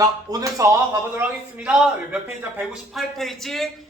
자, 오늘 수업 가보도록 하겠습니다. 몇 페이지야? 158페이지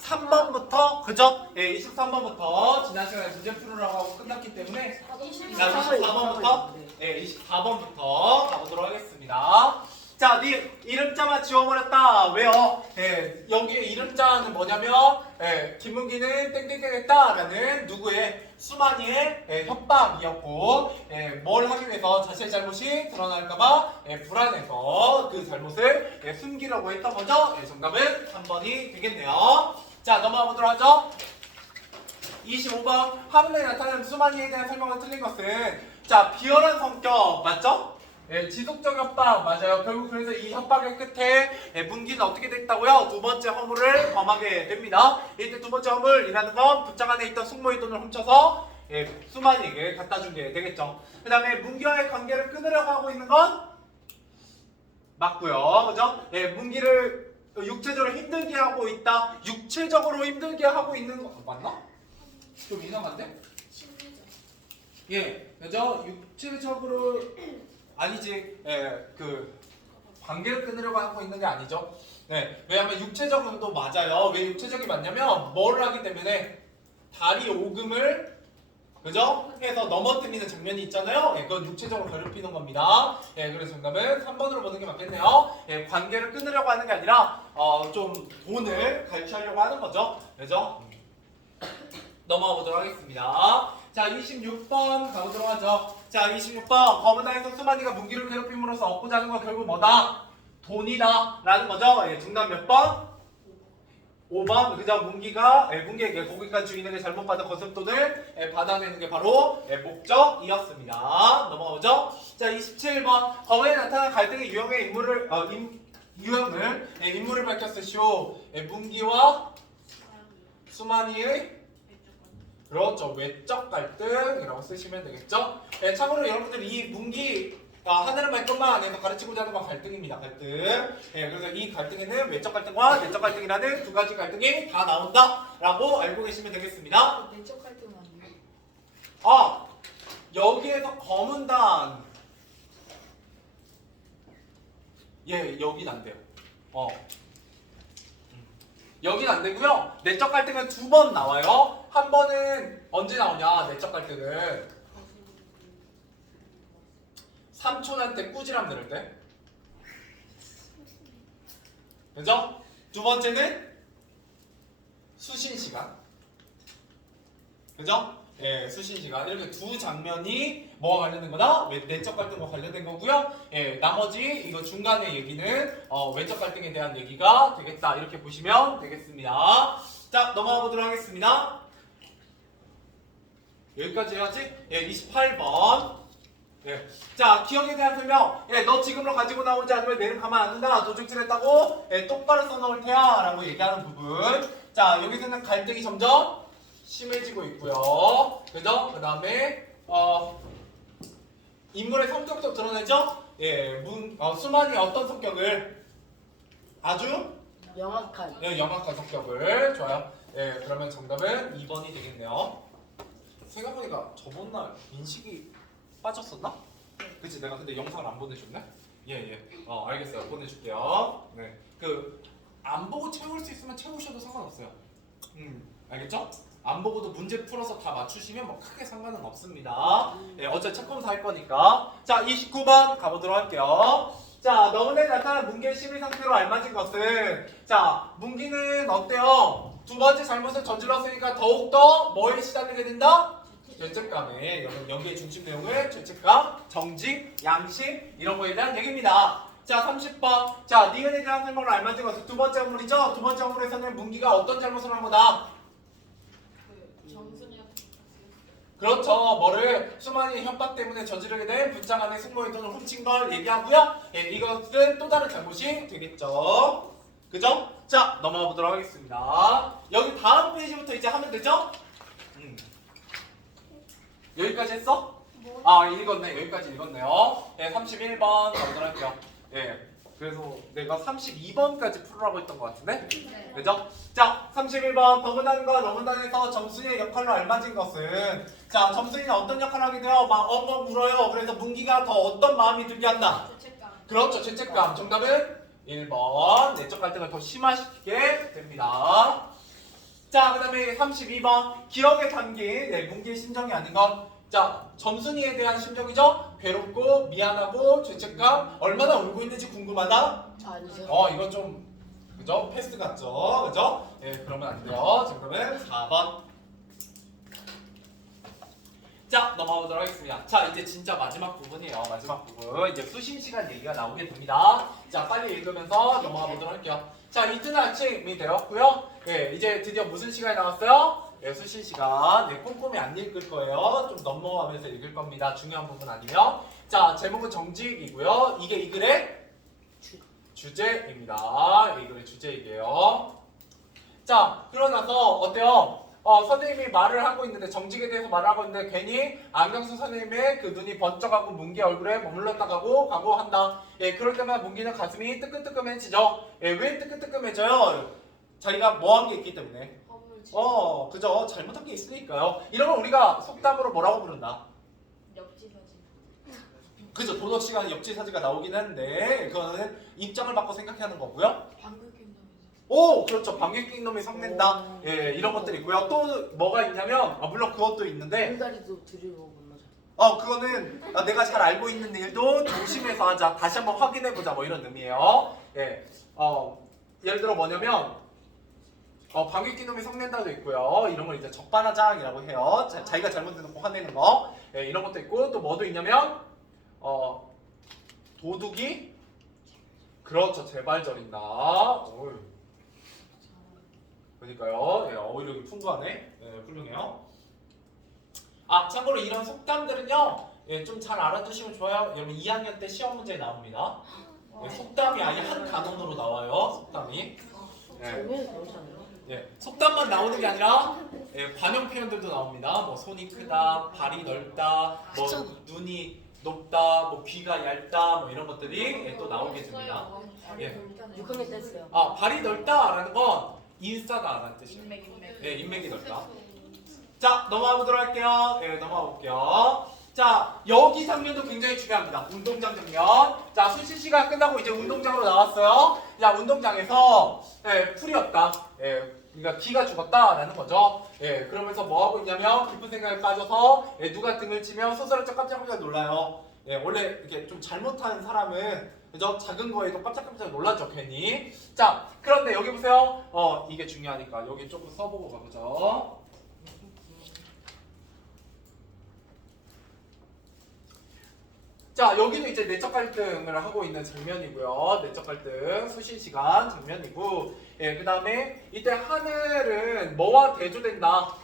23번부터, 그죠? 예, 23번부터 지난 시간에 문제 풀으라고 하고 끝났기 때문에 24번부터, 예, 24번부터 가보도록 하겠습니다. 자, 네 이름자만 지워버렸다. 왜요? 예, 여기에 이름자는 뭐냐면, 예, 김문기는 땡땡땡 했다라는 누구의 수만이의 협박이었고, 뭘 하기 위해서 자신의 잘못이 드러날까봐 불안해서 그 잘못을 숨기려고 했던 거죠. 정답은 3번이 되겠네요. 자, 넘어가 보도록 하죠. 25번 화분에 나타나는 수만이에 대한 설명은 틀린 것은, 자, 비열한 성격 맞죠? 지속적 협박 맞아요. 결국 그래서 이 협박의 끝에 문기는 어떻게 됐다고요? 두 번째 허물을 범하게 됩니다. 이때 두 번째 허물이라는 건 붓장 안에 있던 숙모의 돈을 훔쳐서 수만이에게 갖다 준 게 되겠죠. 그 다음에 문기와의 관계를 끊으려고 하고 있는 건 맞고요. 그죠? 문기를 육체적으로 힘들게 하고 있다. 육체적으로 힘들게 하고 있는 거 맞나? 좀 이상한데? 예, 그죠? 육체적으로 아니지. 그 관계를 끊으려고 하고 있는 게 아니죠. 왜냐하면 육체적으로도 맞아요. 왜 육체적이 맞냐면 뭐를 하기 때문에 다리 오금을 그죠? 해서 넘어뜨리는 장면이 있잖아요. 그건 육체적으로 괴롭히는 겁니다. 그래서 정답은 3번으로 보는 게 맞겠네요. 관계를 끊으려고 하는 게 아니라 좀 돈을 갈취하려고 하는 거죠. 그죠? 넘어가 보도록 하겠습니다. 자, 26번 가보도록 하죠. 자, 26번 검은다에서 수만이가 문기를 괴롭힘으로써 얻고자 하는 건 결국 뭐다? 돈이다 라는 거죠. 정답 몇 번? 5번. 그죠? 문기에게 고객과 주인에게 잘못 받은 거슴돈을 받아내는 게 바로 목적이었습니다. 넘어가보죠. 자, 27번 검은에 나타난 갈등의 유형을 밝혔으시오. 문기와 수만이의 그렇죠. 외적 갈등이라고 쓰시면 되겠죠. 참고로 여러분들 이 문기 하나를 말 것만 안에서 가르치고자 하는 건 갈등입니다. 갈등. 그래서 이 갈등에는 외적 갈등과 내적 갈등이라는 두 가지 갈등이 다 나온다라고 알고 계시면 되겠습니다. 내적 갈등은 아니에요? 여기에서 검은단 여긴 안 돼요. 여긴 안 되고요. 내적 갈등은 두 번 나와요. 한 번은 언제 나오냐? 내적 갈등은 삼촌한테 꾸지람 들을 때. 그죠? 두 번째는 수신 시간. 그죠? 수신 시간. 이렇게 두 장면이 뭐와 관련된 거다? 내적 갈등과 관련된 거고요. 나머지 이거 중간의 얘기는 외적 갈등에 대한 얘기가 되겠다. 이렇게 보시면 되겠습니다. 자, 넘어가 보도록 하겠습니다. 여기까지 해야지. 28번. 자, 기억에 대한 설명. 너 지금으로 가지고 나오지 않으면 내는 가만 안 둔다. 도둑질했다고 똑바로 써놓을 테야 라고 얘기하는 부분. 자, 여기서는 갈등이 점점 심해지고 있고요. 그죠? 그 다음에 인물의 성격도 드러내죠? 수만이 어떤 성격을? 아주 명확한 영악한 성격을. 좋아요. 그러면 정답은 2번이 되겠네요. 생각해보니까 저번 날 인식이 빠졌었나? 그치? 내가 근데 영상을 안 보내줬네? 알겠어요. 보내줄게요. 안 보고 채울 수 있으면 채우셔도 상관없어요. 알겠죠? 안 보고도 문제 풀어서 다 맞추시면 뭐 크게 상관은 없습니다. 어차피 첫 검사 할 거니까. 자, 29번 가보도록 할게요. 자, 너무나 나타난 문기의 심리 상태로 알맞은 것은, 자, 문기는 어때요? 두 번째 잘못을 저질렀으니까 더욱더 뭐에 시달리게 된다? 죄책감에. 연기의 중심 내용은 죄책감, 정직, 양심 이런 거에 대한 얘기입니다. 자, 30번. 자, 니은에 대한 설명을 알맞은 것은 두 번째 허물이죠? 두 번째 허물에서는 문기가 어떤 잘못을 한 거다? 정순이한테 그렇죠. 뭐를 수만이 협박 때문에 저지르게 된 붓장 안에 숙모의 돈을 훔친 걸 얘기하고요. 이것은 또 다른 잘못이 되겠죠. 그죠? 자, 넘어가 보도록 하겠습니다. 여기 다음 페이지부터 이제 하면 되죠? 여기까지 했어? 읽었네. 여기까지 읽었네요. 31번 가보도록 할게요. 그래서 내가 32번까지 풀으라고 했던 것 같은데? 네. 그죠? 자, 31번 더문단과 너문단에서 점순이의 역할로 알맞은 것은, 자, 점순이는 어떤 역할을 하게 돼요? 막 엉엉 울어요. 그래서 문기가 더 어떤 마음이 들게 한다? 죄책감 그렇죠. 죄책감. 정답은 1번. 내적 갈등을 더 심화시키게 됩니다. 자, 그 다음에 32번. 기억에 담긴 문기의 심정이 아닌 것. 자, 점순이에 대한 심정이죠. 괴롭고 미안하고 죄책감. 얼마나 울고 있는지 궁금하다. 아니죠. 이건 좀 그죠? 패스 같죠? 그죠? 예, 그러면 안 돼요. 정답은 4번. 자, 넘어가 보도록 하겠습니다. 자, 이제 진짜 마지막 부분이에요. 마지막 부분. 이제 수신 시간 얘기가 나오게 됩니다. 자, 빨리 읽으면서 넘어가 보도록 할게요. 자, 이튿날 아침이 되었고요. 예, 이제 드디어 무슨 시간이 나왔어요? 예, 수신 시간. 예, 꼼꼼히 안 읽을 거예요. 좀 넘어가면서 읽을 겁니다. 중요한 부분 아니면. 자, 제목은 정직이고요. 이게 이 글의 주제입니다. 이 글의 주제이게요. 자, 그러고 나서 어때요? 선생님이 말을 하고 있는데 정직에 대해서 말을 하고 있는데 괜히 안경수 선생님의 그 눈이 번쩍하고 문기 얼굴에 머물렀다 가고 한다. 예, 그럴 때마다 문기는 가슴이 뜨끈뜨끈해지죠. 예, 왜 뜨끈뜨끈해져요? 자기가 뭐 한 게 있기 때문에. 그죠? 잘못한 게 있으니까요. 이런 걸 우리가 속담으로 뭐라고 부른다? 그죠? 도덕 시간에 역지사지가 나오긴 하는데 그거는 입장을 바꿔 생각하는 거고요. 그렇죠. 방귀낀 놈이 성낸다. 예, 이런 것들이 있고요. 또 뭐가 있냐면 물론 그것도 있는데 물다리도 들이고 건너자. 그거는 내가 잘 알고 있는 일도 조심해서 하자. 다시 한번 확인해보자. 뭐 이런 의미예요. 예, 예를 들어 뭐냐면 방귀낀 놈이 성낸다도 있고요. 이런 걸 이제 적반하장이라고 해요. 자기가 잘못해서 화내는 거. 예, 이런 것도 있고 또 뭐도 있냐면 도둑이 그렇죠. 재발절인다. 그러니까요. 예, 어휘력이 풍부하네. 예, 훌륭해요. 참고로 이런 속담들은요. 예, 좀 잘 알아두시면 좋아요. 여러분 2학년 때 시험 문제에 나옵니다. 예, 속담이 아예 한 단원으로 나와요. 속담이. 예, 속담만 나오는 게 아니라 관용 표현들도 나옵니다. 뭐 손이 크다, 발이 넓다, 뭐 눈이 높다, 뭐 귀가 얇다, 뭐 이런 것들이 또 나오게 됩니다. 예. 6학년 때 했어요. 발이 넓다라는 건 인싸다라는 뜻이에요. 네, 인맥이 넓다. 자, 넘어가 보도록 할게요. 네, 넘어가 볼게요. 자, 여기 장면도 굉장히 중요합니다. 운동장 장면. 자, 수시 시간 끝나고 이제 운동장으로 나왔어요. 자, 운동장에서 풀이 없다. 그러니까 기가 죽었다라는 거죠. 그러면서 뭐 하고 있냐면 깊은 생각에 빠져서 누가 등을 치면 소스라쳐 깜짝깜짝 놀라요. 원래 이렇게 좀 잘못한 사람은 그죠? 작은 거에도 깜짝깜짝 놀라죠, 괜히. 자, 그런데 여기 보세요. 이게 중요하니까 여기 조금 써보고 가보죠. 자, 여기는 이제 내적 갈등을 하고 있는 장면이고요. 내적 갈등, 수신 시간 장면이고, 그 다음에 이때 하늘은 뭐와 대조된다?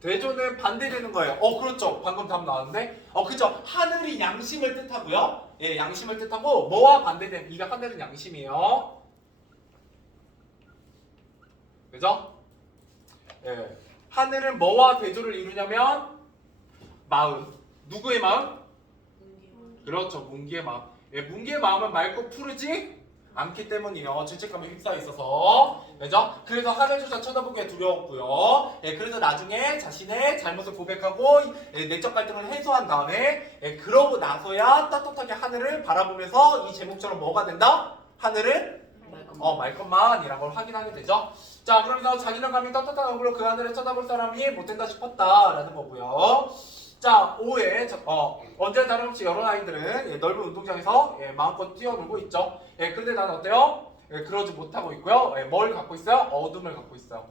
대조는 반대되는 거예요. 그렇죠. 방금 답 나왔는데, 그죠. 하늘이 양심을 뜻하고요. 예, 양심을 뜻하고 뭐와 반대된? 이게 하늘은 양심이에요. 그죠? 예, 하늘은 뭐와 대조를 이루냐면 마음. 누구의 마음? 그렇죠. 문기의 마음. 예, 문기의 마음은 맑고 푸르지 않기 때문이에요. 죄책감에 휩싸여 있어서. 그죠? 그래서 하늘조차 쳐다보기에 두려웠고요. 그래서 나중에 자신의 잘못을 고백하고 내적 갈등을 해소한 다음에 그러고 나서야 떳떳하게 하늘을 바라보면서 이 제목처럼 뭐가 된다? 하늘은 말것만이라는 걸 확인하게 되죠. 자, 그러면서 자기는 감히 떳떳한 얼굴로 그 하늘을 쳐다볼 사람이 못된다 싶었다라는 거고요. 자, 5회 언제나 다름없이 여러 아이들은 넓은 운동장에서 마음껏 뛰어놀고 있죠. 그런데 난 어때요? 그러지 못하고 있고요. 뭘 갖고 있어요? 어둠을 갖고 있어요.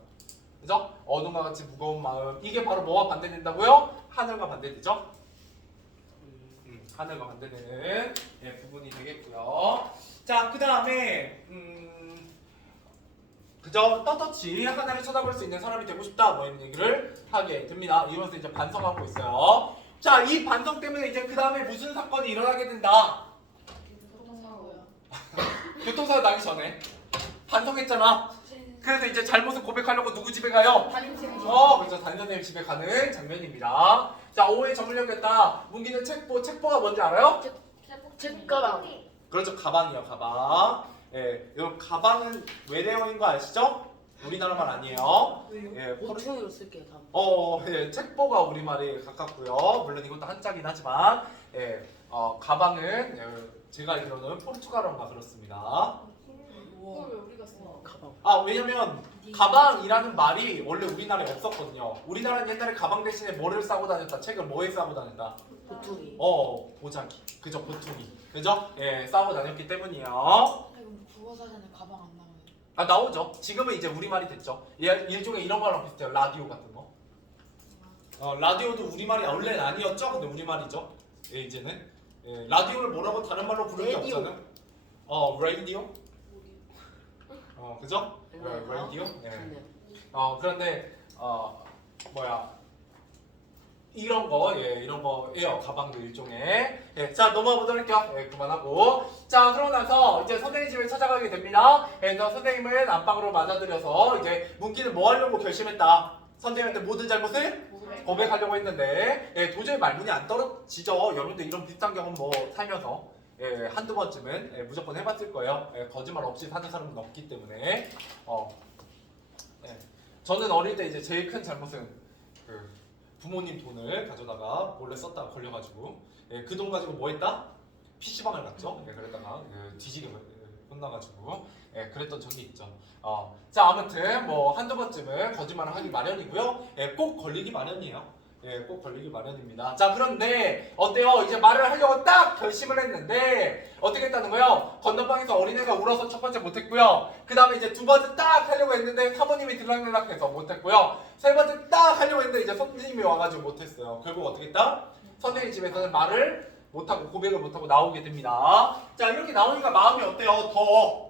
그죠? 어둠과 같이 무거운 마음. 이게 바로 뭐와 반대된다고요? 하늘과 반대되죠? 하늘과 반대되는 부분이 되겠고요. 자, 그 다음에 그저 떳떳이 하나를 쳐다볼 수 있는 사람이 되고 싶다 뭐 이런 얘기를 하게 됩니다. 이러면서 이제 반성하고 있어요. 자, 이 반성 때문에 이제 그 다음에 무슨 사건이 일어나게 된다? 교통사고 나기 전에 반성했잖아. 그래서 이제 잘못을 고백하려고 누구 집에 가요? 그렇죠. 담임선생님 집에 가는 장면입니다. 자, 5회 전문력이었다. 문기는 책보가 뭔지 알아요? 책가방. 그렇죠. 가방이요. 가방. 이 가방은 외래어인 거 아시죠? 우리나라 말 아니에요. 보충으로 쓸게요. 다음. 책보가 우리말에 가깝고요. 물론 이것도 한자긴 하지만 가방은 제가 알기로는 포르투갈어가 그렇습니다. 우와. 왜 우리가 써? 가방. 아 왜냐면 가방이라는 말이 원래 우리나라에 없었거든요. 우리나라는 옛날에 가방 대신에 뭐를 싸고 다녔다? 책을 뭐에 싸고 다녔다? 보통이. 보자기. 그죠? 보통이. 그죠? 예, 싸고 다녔기 때문이에요. 그럼 국어사전에 가방 안 나와요? 아 나오죠. 지금은 이제 우리말이 됐죠. 일종의 이런 거랑 비슷해요. 라디오 같은 거. 라디오도 우리말이 원래는 아니었죠? 근데 우리말이죠. 예, 이제는. 예, 라디오를 뭐라고 다른 말로 부를 게 라디오. 없잖아요. 라디오? 그죠? 라디오? 예. 좋네요. 그런데 이런 거, 이런 거예요. 가방도 일종의. 예, 자 넘어가 보도록 할게요. 예, 그만하고. 자 그러고 나서 이제 선생님 집에 찾아가게 됩니다. 그래서 선생님은 안방으로 맞아들여서 이제 문기는 뭐 하려고 결심했다. 선생님한테 모든 잘못을 고백하려고 했는데 도저히 말문이 안 떨어지죠. 여러분들 이런 비슷한 경험 뭐 살면서 한두 번쯤은 무조건 해봤을 거예요. 거짓말 없이 사는 사람은 없기 때문에. 저는 어릴 때 이제 제일 큰 잘못은 그 부모님 돈을 가져다가 몰래 썼다가 걸려가지고 그 돈 가지고 뭐 했다? PC방을 갔죠. 그랬다가 뒤지게 혼나가지고 그랬던 적이 있죠. 자 아무튼 뭐 한두 번쯤은 거짓말을 하기 마련이고요. 꼭 걸리기 마련이에요. 꼭 걸리기 마련입니다. 자 그런데 어때요? 이제 말을 하려고 딱 결심을 했는데 어떻게 했다는 거예요? 건너방에서 어린애가 울어서 첫 번째 못했고요. 그 다음에 이제 두 번째 딱 하려고 했는데 사모님이 들락날락해서 못했고요. 세 번째 딱 하려고 했는데 이제 선생님이 와가지고 못했어요. 결국 어떻게 했다? 선생님 집에서는 말을 못하고 고백을 못하고 나오게 됩니다. 자 이렇게 나오니까 마음이 어때요? 더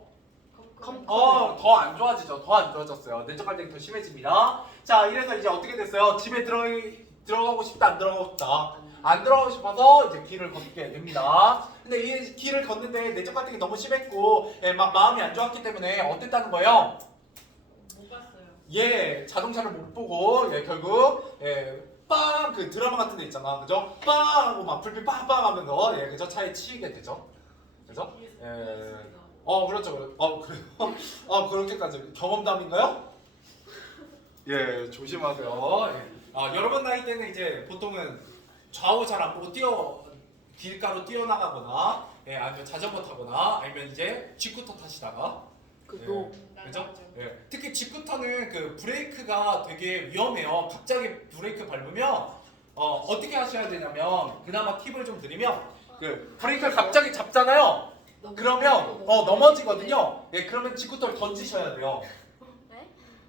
안 좋아지죠. 더 안 좋아졌어요. 내적 갈등이 더 심해집니다. 자 이래서 이제 어떻게 됐어요? 집에 들어가고 싶다 안 들어가고 싶다 안 들어가고 싶어서 이제 길을 걷게 됩니다. 근데 이 길을 걷는데 내적 갈등이 너무 심했고 막 마음이 안 좋았기 때문에 어땠다는 거예요? 못 봤어요. 자동차를 못 보고 결국 빵 그 드라마 같은 데 있잖아. 그죠? 빵 하고 막 불빛 빵빵 하면서 그죠? 차에 치이게 되죠. 그죠? 그렇죠. 그래요? 그렇게까지 경험담인가요? 조심하세요. 여러분 나이 때는 이제 보통은 좌우 잘 안 보고 길가로 뛰어나가거나 아니면 자전거 타거나 아니면 이제 G스쿠터 타시다가 그또 그죠? 특히 G스쿠터는 그 브레이크가 되게 위험해요. 갑자기 브레이크 밟으면 어떻게 하셔야 되냐면 그나마 팁을 좀 드리면 그 브레이크를 갑자기 잡잖아요. 그러면 넘어지거든요. 그러면 G스쿠터를 던지셔야 돼요.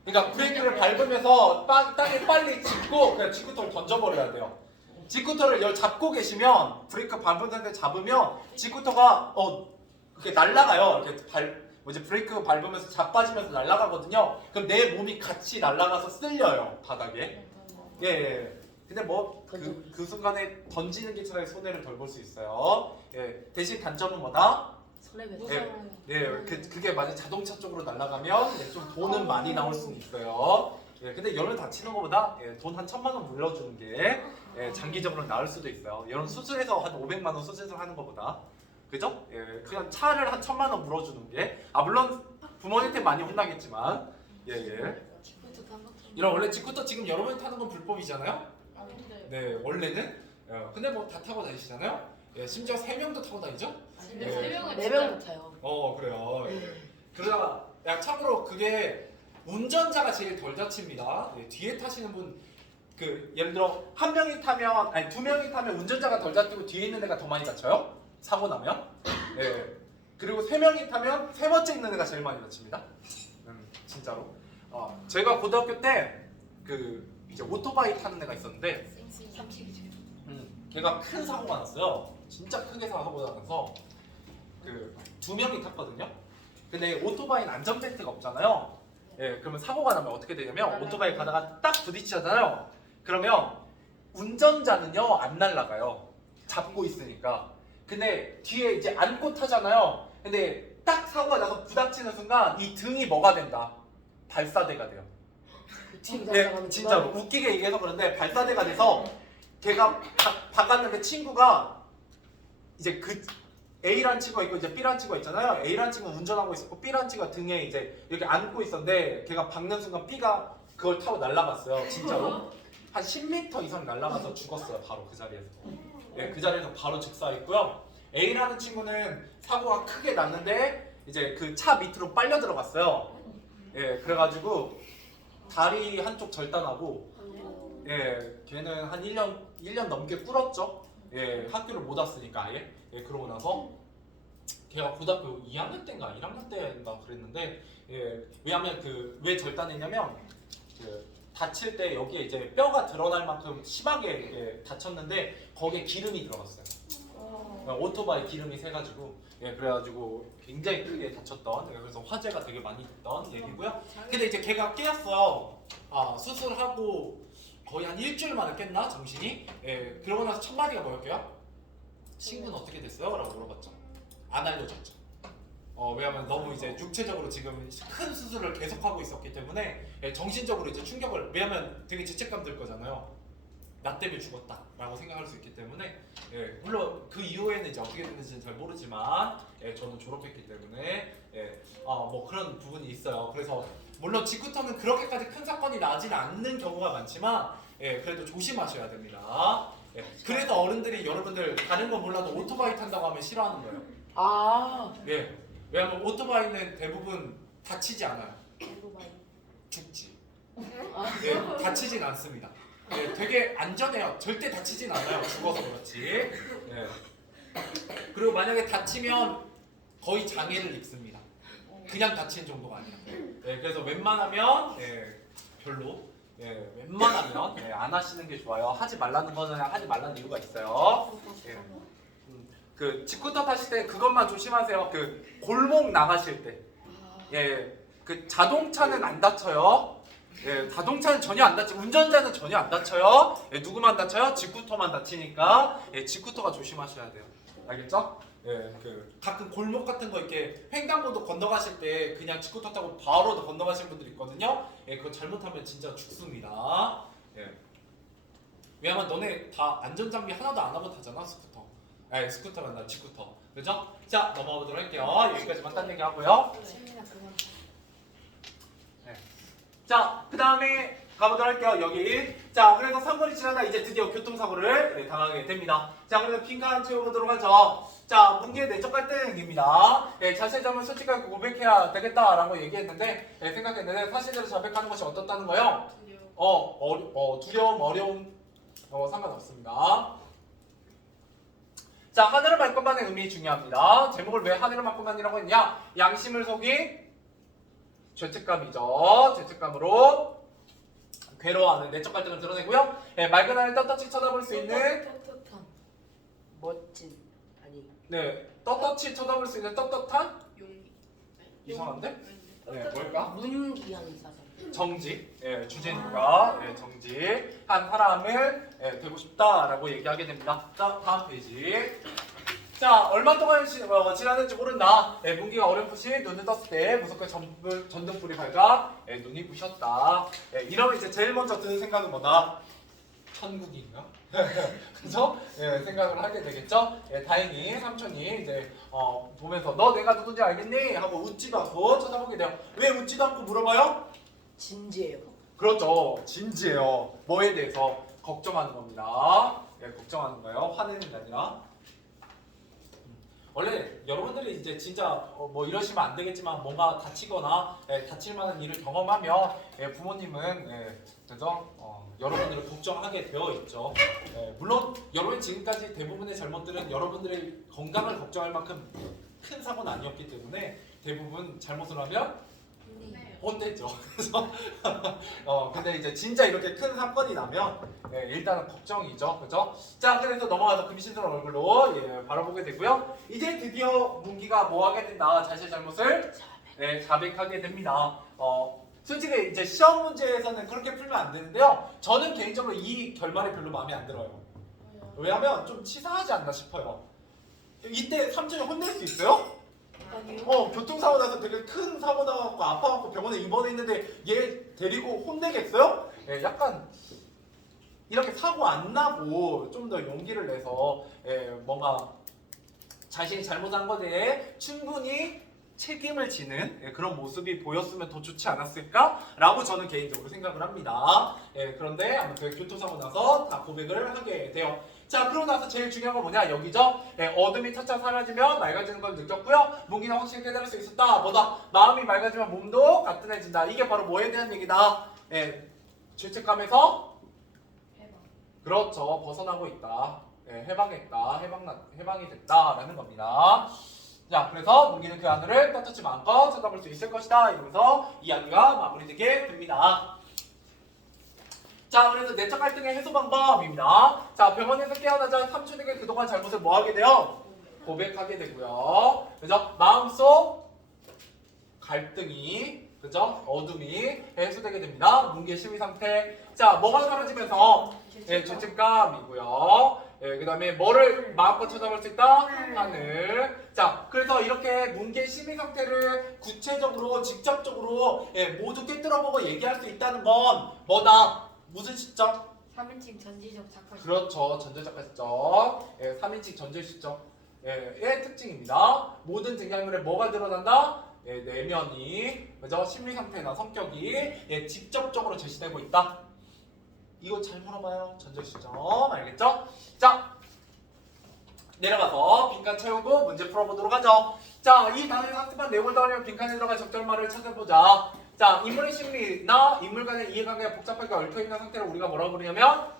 그러니까 브레이크를 밟으면서 땅에 빨리 짚고 그냥 G스쿠터를 던져버려야 돼요. G스쿠터를 잡고 계시면 브레이크 밟은 상태 잡으면 G스쿠터가 그렇게 날아가요. 이렇게 브레이크 밟으면서 자빠지면서 날아가거든요. 그럼 내 몸이 같이 날아가서 쓸려요 바닥에. 근데 뭐 그 순간에 던지는 게 차라리 손해를 덜 볼 수 있어요. 대신 단점은 뭐다? 설레면서. 무서워요. 그게 만약 자동차 쪽으로 날아가면 좀 돈은 많이 나올 수는 있어요. 근데 열을 다치는 것보다 돈 한 1,000만 원 물려주는 게 장기적으로 나을 수도 있어요. 이런 수술해서 한 500만 원 수술 하는 것보다. 그죠? 그냥 차를 한 1,000만 원 물어주는 게 물론 부모님한테 많이 혼나겠지만 이런 원래 G스쿠터 지금 여러분이 타는 건 불법이잖아요. 원래는 근데 뭐 다 타고 다니시잖아요. 심지어 3명도 타고 다니죠? 네 명 타요. 그래요. 그러다가 참고로 그게 운전자가 제일 덜 다칩니다. 뒤에 타시는 분 예를 들어 한 명이 타면 아니 두 명이 타면 운전자가 덜 다치고 뒤에 있는 애가 더 많이 다쳐요. 사고 나면. 그리고 세 명이 타면 세 번째 있는 애가 제일 많이 다칩니다. 진짜로. 제가 고등학교 때 이제 오토바이 타는 애가 있었는데 걔가 큰 사고가 났어요. 진짜 크게 사고가 나서 두 명이 탔거든요. 근데 오토바이는 안전벨트가 없잖아요. 그러면 사고가 나면 어떻게 되냐면 오토바이 가다가 딱 부딪히잖아요. 그러면 운전자는요 안 날아가요. 잡고 있으니까. 근데 뒤에 이제 안고 타잖아요. 근데 딱 사고가 나서 부닥치는 순간 이 등이 뭐가 된다? 발사대가 돼요. 진짜로 웃기게 얘기해서 그런데 발사대가 돼서 걔가 박았는데 친구가 이제 A라는 친구가 있고 이제 B라는 친구가 있잖아요. A라는 친구는 운전하고 있었고 B라는 친구가 등에 이제 이렇게 안고 있었는데 걔가 박는 순간 B가 그걸 타고 날아갔어요. 진짜로 한 10m 이상 날아가서 죽었어요. 바로 그 자리에서. 그 자리에서 바로 즉사했고요. A라는 친구는 사고가 크게 났는데 이제 그 차 밑으로 빨려 들어갔어요. 예, 그래가지고 다리 한쪽 절단하고 예, 걔는 한 1년 넘게 꿇었죠. 예, 학교를 못 왔으니까 아예. 예, 그러고 나서 걔가 고등학교 2학년 때인가 1학년 때인가 그랬는데 예, 왜냐면 왜 절단했냐면 다칠 때 여기에 이제 뼈가 드러날 만큼 심하게 이렇게 다쳤는데 거기에 기름이 들어갔어요. 오토바이 기름이 새가지고 예, 그래가지고 굉장히 크게 다쳤던 예, 그래서 화제가 되게 많이 됐던 얘기고요. 근데 이제 걔가 깨었어요. 수술하고 거의 한 일주일 만에 깼나 정신이? 예, 그러고 나서 첫 마디가 뭐였게요? 친구는 어떻게 됐어요? 라고 물어봤죠. 안 알려줬죠. 왜냐면 너무 이제 육체적으로 지금 큰 수술을 계속하고 있었기 때문에 예, 정신적으로 이제 충격을 왜냐면 되게 죄책감 들 거잖아요. 나 때문에 죽었다라고 생각할 수 있기 때문에 예, 물론 그 이후에는 이제 어떻게 됐는지는 잘 모르지만 예, 저는 졸업했기 때문에 예, 뭐 그런 부분이 있어요. 그래서 물론 직후터는 그렇게까지 큰 사건이 나지는 않는 경우가 많지만 예, 그래도 조심하셔야 됩니다. 예, 그래서 어른들이 여러분들 다른 건 몰라도 오토바이 탄다고 하면 싫어하는 거예요. 아. 예, 왜냐면 오토바이는 대부분 다치지 않아요. 죽지. 예, 다치진 않습니다. 예, 되게 안전해요. 절대 다치진 않아요. 죽어서 그렇지. 예. 그리고 만약에 다치면 거의 장애를 입습니다. 그냥 다친 정도가 아니라. 예, 그래서 웬만하면 예, 별로. 예, 웬만하면 예, 안 하시는 게 좋아요. 하지 말라는 거는 하지 말라는 이유가 있어요. 예. 그 직구터 타실 때 그것만 조심하세요. 그 골목 나가실 때. 예, 그 자동차는 안 다쳐요. 예, 자동차는 전혀 안 다치고 운전자는 전혀 안 다쳐요. 예, 누구만 다쳐요? 직구터만 다치니까 예, 직구터가 조심하셔야 돼요. 알겠죠? 예, 가끔 골목 같은 거 이렇게 횡단보도 건너가실 때 그냥 직구터 타고 바로 건너가시는 분들 있거든요. 예, 그거 잘못하면 진짜 죽습니다. 예. 왜냐면 너네 다 안전장비 하나도 안 하고 타잖아, 스쿠터. 예, 스쿠터란다, 직구터. 그죠? 자, 넘어가 보도록 할게요. 여기까지만 딴 얘기 하고요. 자, 그 다음에 가보도록 할게요. 여기. 자, 그래서 사고를 지나다 이제 드디어 교통사고를 당하게 됩니다. 자, 그래서 빈칸 채워보도록 하죠. 자, 문제의 내적 갈등입니다. 자신의 점을 솔직하게 고백해야 되겠다라고 얘기했는데, 생각했는데 사실대로 자백하는 것이 어떻다는 거예요? 두려움, 어려움, 상관없습니다. 자, 하늘을 말 것만의 의미 중요합니다. 제목을 왜 하늘을 말 것만이라고 했냐? 양심을 속인 죄책감이죠. 죄책감으로 괴로워하는 내적 갈등을 드러내고요. 맑은 하늘 떳떳이 쳐다볼 수 있는 멋진 아니. 네, 떳떳이 쳐다볼 수 있는 떳떳한 용기. 이상한데? 네, 뭘까? 문기한 사람. 정직. 주제니까 정직한 사람을 되고 싶다라고 얘기하게 됩니다. 자, 다음 페이지. 자, 얼마 동안 지났는지 모른다. 문기가 어렴풋이 눈을 떴을 때 무섭게 전등불이 밝아 눈이 부셨다. 이러면 이제 제일 먼저 드는 생각은 뭐다? 천국인가? 그죠? 생각을 하게 되겠죠? 다행히 삼촌이 이제 보면서 너 내가 누군지 알겠니? 하고 웃지도 않고 쳐다보게 돼요. 왜 웃지도 않고 물어봐요? 진지해요. 그렇죠. 진지해요. 뭐에 대해서 걱정하는 겁니다. 걱정하는 거예요. 화내는 게 아니라. 원래 여러분들이 이제 진짜 뭐 이러시면 안 되겠지만 뭔가 다치거나 다칠 만한 일을 경험하면 부모님은 그죠? 여러분들을 걱정하게 되어 있죠. 물론 여러분 지금까지 대부분의 잘못들은 여러분들의 건강을 걱정할 만큼 큰 사고는 아니었기 때문에 대부분 잘못을 하면 혼내죠. 그래서 근데 이제 진짜 이렇게 큰 사건이 나면 일단은 걱정이죠, 그죠? 자, 그래서 넘어가서 금신스러운 얼굴로 바라보게 되고요. 이제 드디어 문기가 뭐 하게 된다? 자신의 잘못을 자백하게 됩니다. 솔직히 이제 시험 문제에서는 그렇게 풀면 안 되는데요. 저는 개인적으로 이 결말이 별로 마음에 안 들어요. 왜냐하면 좀 치사하지 않나 싶어요. 이때 삼촌이 혼낼 수 있어요? 아니요. 교통사고 나서 되게 큰 사고 나갖고 아파갖고 병원에 입원했는데 얘 데리고 혼내겠어요? 약간 이렇게 사고 안 나고 좀 더 용기를 내서 뭔가 자신이 잘못한 것에 대해 충분히 책임을 지는 그런 모습이 보였으면 더 좋지 않았을까라고 저는 개인적으로 생각을 합니다. 그런데 아무튼 교통사고 나서 다 고백을 하게 돼요. 자, 그러고 나서 제일 중요한 건 뭐냐? 여기죠? 예, 어둠이 차차 사라지면 맑아지는 걸 느꼈고요. 무기는 확실히 깨달을 수 있었다. 뭐다? 마음이 맑아지면 몸도 가뿐해진다. 이게 바로 뭐에 대한 얘기다? 예, 죄책감에서 그렇죠. 벗어나고 있다. 예, 해방했다. 해방이 됐다라는 겁니다. 자, 그래서 무기는 그 하늘을 떳떳이 마음껏 쳐다볼 수 있을 것이다. 이러면서 이야기가 마무리되게 됩니다. 자, 그래서 내적 갈등의 해소 방법입니다. 자, 병원에서 깨어나자 삼촌에게 그동안 잘못을 뭐하게 돼요? 고백하게 되고요. 그죠? 마음속 갈등이, 그죠? 어둠이 해소되게 됩니다. 뭉개 심리 상태. 자, 뭐가 사라지면서? 예, 죄책감이고요. 예, 그 다음에 뭐를 마음껏 쳐다볼 수 있다? 하늘. 자, 그래서 이렇게 뭉개 심리 상태를 구체적으로, 직접적으로 예, 모두 꿰뚫어보고 얘기할 수 있다는 건 뭐다? 무슨 시점? 3인칭 전지적 작가 시점. 그렇죠. 전제작가 시점. 예, 3인칭 전제 시점. 의 특징입니다. 모든 등장인물에 뭐가 드러난다? 예, 내면이, 그죠? 심리 상태나 성격이 예, 직접적으로 제시되고 있다. 이거 잘 물어봐요. 전제 시점. 알겠죠? 자, 내려가서 빈칸 채우고 문제 풀어보도록 하죠. 자, 이 단어의 학습한 내용을 따르면 빈칸에 들어갈 적절말을 찾아보자. 자, 인물의 심리나 인물 간의 이해관계가 복잡하게 얽혀있는 상태를 우리가 뭐라고 부르냐면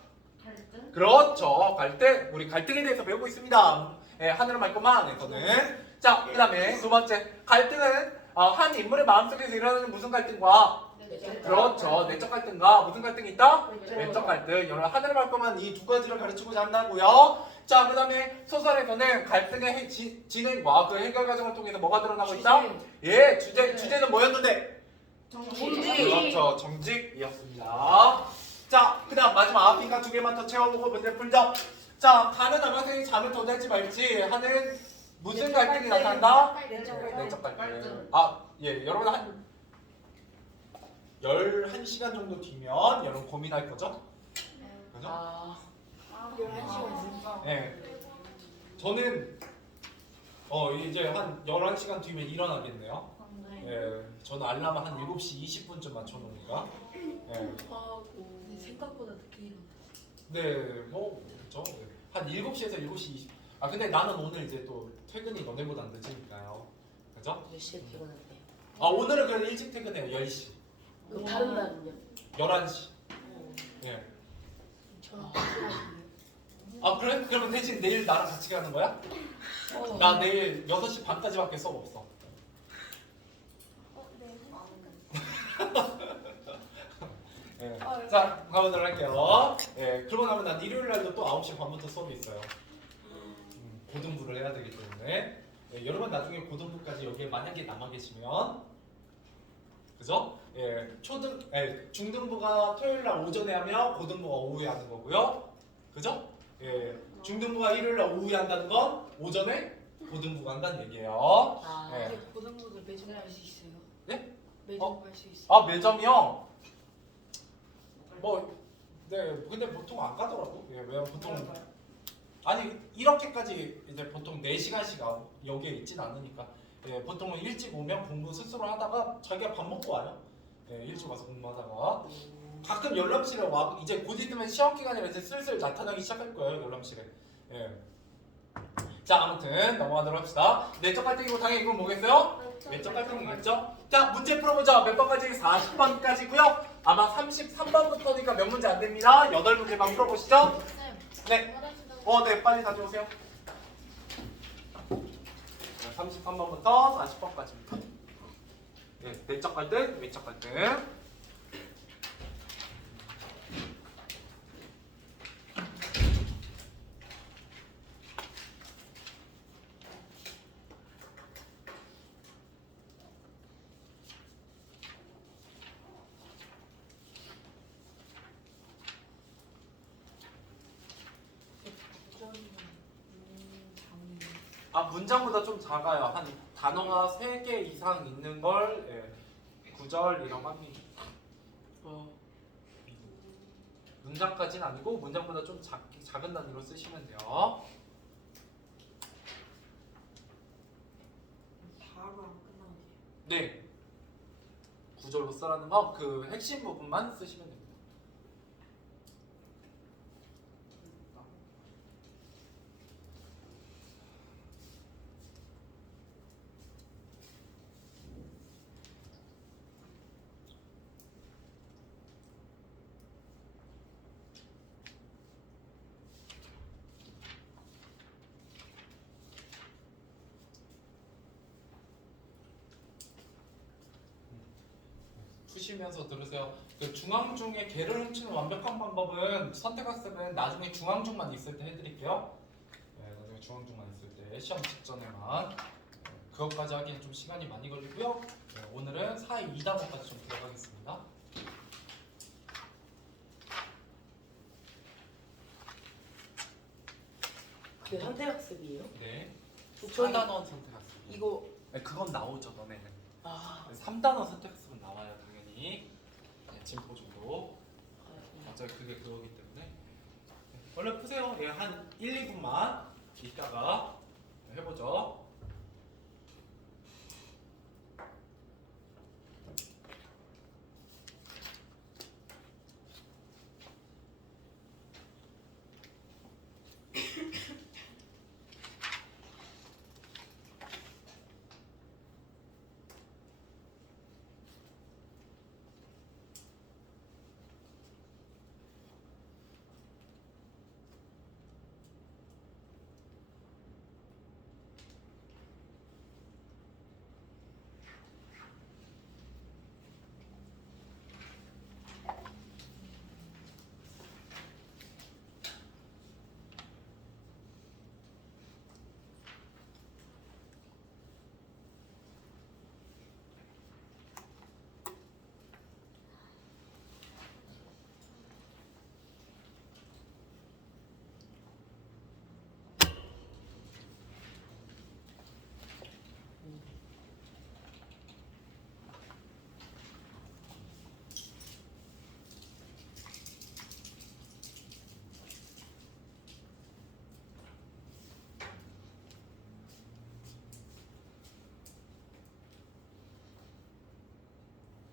갈등? 그렇죠. 갈등. 우리 갈등에 대해서 배우고 있습니다. 예, 하늘은 맑고만 안에서는. 자, 그 다음에 두 번째. 갈등은 한 인물의 마음속에서 일어나는 무슨 갈등과 그렇죠. 내적 갈등과 무슨 갈등이 있다? 내적 갈등. 여러분 하늘을 맑고만 이 두 가지를 가르치고자 한다고요. 자, 그 다음에 소설에서는 갈등의 진행과 그 해결 과정을 통해서 뭐가 드러나고 있다? 예, 주제는 뭐였는데? 정직. 그렇죠. 정직이었습니다. 자, 그 다음 마지막 빈칸 두 개만 더 채워보고 문제 풀죠. 자, 가는 남학생이 잠을 더 잘지 말지 하는 무슨 갈등이 나타난다? 내적 갈등. 예, 여러분 한 11시간 정도 뒤면 여러분 고민할 거죠? 그죠? 11시간 예. 저는 이제 한 11시간 뒤면 일어나겠네요. 예. 저는 알람을 한 7시 20분쯤 맞춰놓으니까. 예. 생각보다 늦게 일어나. 네, 뭐 그렇죠. 한 7시에서 7시 20. 근데 나는 오늘 이제 또 퇴근이 너네보다 늦으니까요. 그죠? 몇 시에 퇴근하세요? 오늘은 그래도 일찍 퇴근해요. 10시. 그럼 다른 날은요? 11시. 예. 저는 그래? 그러면 대신 내일 나랑 같이 가는 거야? 나 내일 6시 반까지밖에 수업 없어. 예. 자, 가보도록 할게요. 예, 그러고 나면 난 일요일 날도 또 9시 반부터 수업이 있어요. 고등부를 해야 되기 때문에. 예, 여러분 나중에 고등부까지 여기에 만약에 남아 계시면, 그죠? 예, 중등부가 토요일 날 오전에 하면 고등부가 오후에 하는 거고요. 그죠? 예, 중등부가 일요일 날 오후에 한다는 건 오전에 고등부가 한다는 얘기예요. 예. 근데 고등부도 매점 갈 수 있어요? 네? 매점 갈 수 있어요? 매점이요? 네, 근데 보통 안 가더라고. 예, 왜냐면 보통 이렇게까지 이제 보통 4시간씩 여기에 있진 않으니까. 예, 보통은 일찍 오면 공부 스스로 하다가 자기가 밥 먹고 와요. 예, 일찍 와서 공부하다가 가끔 열람실에 와. 이제 곧 있으면 시험 기간이라 이제 슬슬 나타나기 시작할 거예요, 열람실에. 예. 자, 아무튼 넘어가도록 합시다. 내적 갈등이고 당연히 이건 뭐겠어요? 내적 갈등이겠죠? 자, 문제 풀어보자. 몇 번까지? 40번까지고요. 아마 33번부터니까 몇 문제 안 됩니다. 8문제만 풀어보시죠. 네. 네, 빨리 가져오세요. 33번부터 40번까지입니다. 네, 내적 갈등, 외적 갈등. 문장보다 좀 작아요. 한 단어가 3개 이상 있는 걸 구절이라고 합니다. 문장까지는 아니고 문장보다 좀 작은 단위로 쓰시면 돼요. 바로 안 끝나는데요. 네. 구절로 쓰라는 거 그 핵심 부분만 쓰시면 됩니다. 보시면서 들으세요. 그 중앙중에 개를 훔치는 완벽한 방법은 선택학습은 나중에 중앙중만 있을 때 해드릴게요. 네, 나중에 중앙중만 있을 때 시험 직전에만 그것까지 하기엔 좀 시간이 많이 걸리고요. 네, 오늘은 사이 2단원까지 좀 들어가겠습니다. 그게 선택학습이에요? 네, 저희 4단원 선택학습. 이거 네, 그건 나오죠, 너네는. 아 3단원 선택학습은 나와요, 당연히. 네, 진포중도. 어차피 그게 그거기 때문에. 네, 얼른 푸세요. 예, 한 1, 2분만 이따가 해보죠.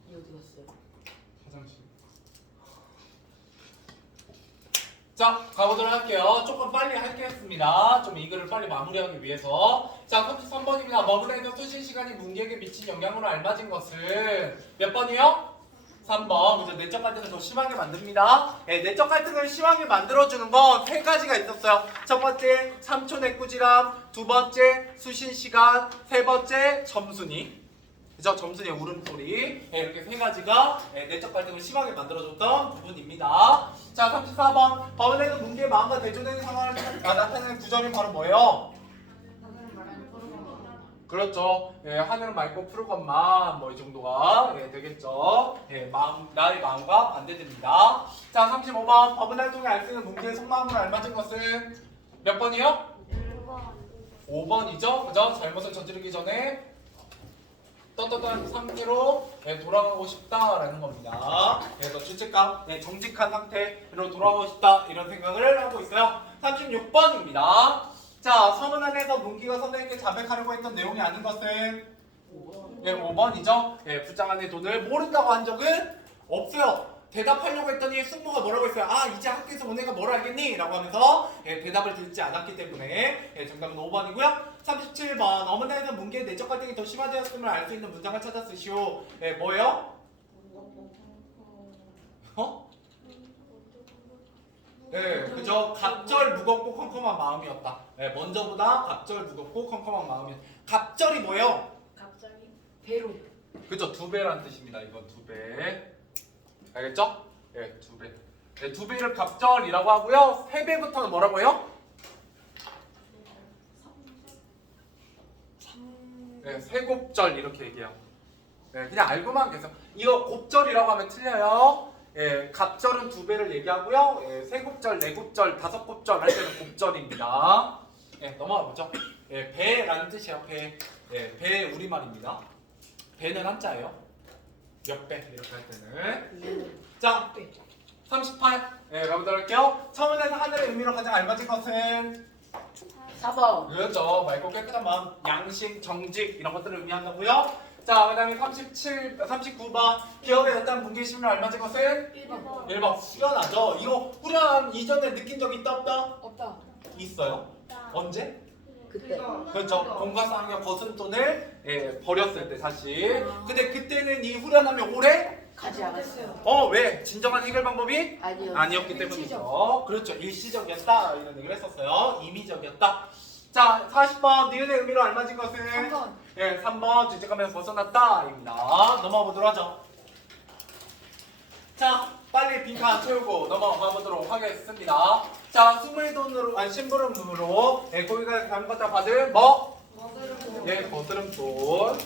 이 어디 갔어요? 화장실. 자, 가보도록 할게요. 조금 빨리 하겠습니다. 좀 이 글을 빨리 마무리하기 위해서. 자, 33번입니다. 머블레이더 수신 시간이 문기에게 미친 영향으로 알맞은 것은 몇 번이요? 3번. 그죠? 내적 갈등을 더 심하게 만듭니다. 네, 내적 갈등을 심하게 만들어주는 건 세 가지가 있었어요. 첫 번째, 3초 내꾸지람. 두 번째, 수신 시간. 세 번째, 점순위. 그죠? 점순의 울음소리. 네, 이렇게 세 가지가 내적 갈등을 심하게 만들어줬던 부분입니다. 자, 34번. 법원에서 문제의 마음과 대조되는 상황을 나타내는 구절이 바로 뭐예요? 그렇죠. 예, 하늘은 맑고 푸르건만 뭐 이 정도가 되겠죠. 예, 나의 마음과 반대됩니다. 자, 35번. 법은 활동에 알 수 있는 문제의 속마음을 알맞은 것은 몇 번이요? 5번이죠. 그죠? 잘못을 저지르기 전에 떳떳한 상태로 돌아가고 싶다라는 겁니다. 그래서 죄책감, 정직한 상태로 돌아가고 싶다 이런 생각을 하고 있어요. 36번입니다. 자, 서문 안에서 문기가 선생님께 자백하려고 했던 내용이 아닌 것은 5번이죠. 부장 안에 돈을 모른다고 한 적은 없어요. 대답하려고 했더니 숙모가 뭐라고 했어요? 아, 이제 학교에서 은혜가 뭘 알겠니? 라고 하면서 대답을 듣지 않았기 때문에 정답은 5번이고요. 37번. 어머니에서 문기의 내적 갈등이 더 심화되었음을 알 수 있는 문장을 찾아 쓰시오. 뭐예요? 그죠? 갑절 무겁고 컴컴한 마음이었다. 먼저보다 갑절 무겁고 컴컴한 마음이었다. 갑절이 뭐예요? 갑자기 배로. 그죠? 2배라는 뜻입니다. 이건 2배. 알겠죠? 네, 2배. 네, 2배를 갑절이라고 하고요. 3배부터는 뭐라고요? 네, 세곱절 이렇게 얘기해요. 네, 그냥 알고만 계세요. 이거 곱절이라고 하면 틀려요. 예, 갑절은 2배를 얘기하고요. 세곱절, 네곱절, 다섯곱절 할 때는 곱절입니다. 넘어가 보죠. 배라는 뜻이에요. 배. 배 우리말입니다. 배는 한자예요. 몇 배 이렇게 할 때는. 자, 38. 가보도록 할게요. 서문에서 하늘의 의미로 가장 알맞은 것은 4번. 그렇죠. 맑고 깨끗한 마음, 양심, 정직 이런 것들을 의미한다고요. 자, 그다음에 39번. 기억에 났다는 문기심을 알맞은 것은 1번. 후련하죠. 이거 후련함 이전에 느낀 적 있다 없다? 없다. 있어요. 언제? 그때. 그렇죠. 돈과 쌍의 거둔 돈을 버렸을 때 사실. 근데 그때는 이 후련함이 오래 가지 않았어요. 왜? 진정한 해결 방법이 아니요. 아니었기 때문이죠. 그렇죠. 일시적이었다 이런 얘기를 했었어요. 임의적이었다. 자, 40번. 니은의 의미로 알맞은 것은 3번. 3번. 죄책감에서 벗어났다 입니다. 넘어가 보도록 하죠. 자, 빨리 빈칸 채우고 넘어가 보도록 하겠습니다. 자, 스물돈으로, 아니, 심부름으로, 거기가 잘못다 받은 뭐? 거스름돈.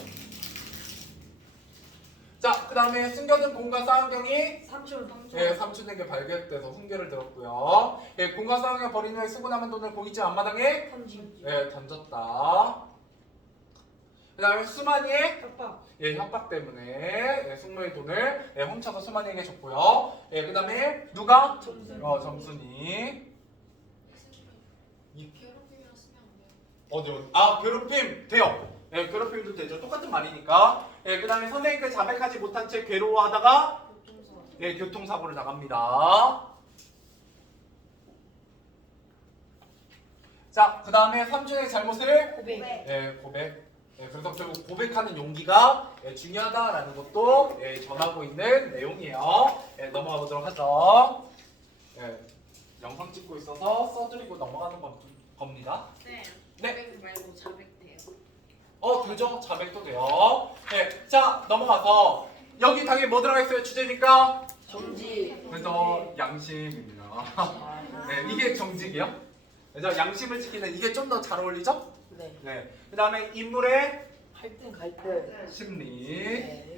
자, 그 다음에 숨겨둔 공과 쌍안경이 삼촌. 삼촌에게 발견돼서 훈계를 들었고요. 공과 쌍안경 버린 후에 쓰고 남은 돈을 고깃집 앞마당에 탐지. 던졌다. 그 다음에 수만이의 협박. 협박 때문에 숙모의 돈을 훔쳐서 수만이에게 줬고요. 그 다음에 누가? 점순. 점순이. 괴롭히면 쓰면 안 돼요. 어디? 아, 괴롭힘 돼요. 괴롭힘도 되죠. 똑같은 말이니까. 그 다음에 선생님께 자백하지 못한 채 괴로워하다가 교통사고를 당합니다. 자, 그 다음에 삼촌의 잘못을 고백. 고백. 그래서 결국 고백하는 용기가 중요하다라는 것도 전하고 있는 내용이에요. 넘어가 보도록 하죠. 영상 찍고 있어서 써드리고 넘어가는 겁니다. 네. 네. 고백 말고 자백돼요. 되죠. 자백도 돼요. 자, 넘어가서 여기 당연히 뭐 들어가 있어요? 주제니까. 정지. 그래서 양심입니다. 이게 정직이요. 그래서 양심을 지키는 이게 좀 더 잘 어울리죠? 네. 그 다음에 인물의 갈등. 심리.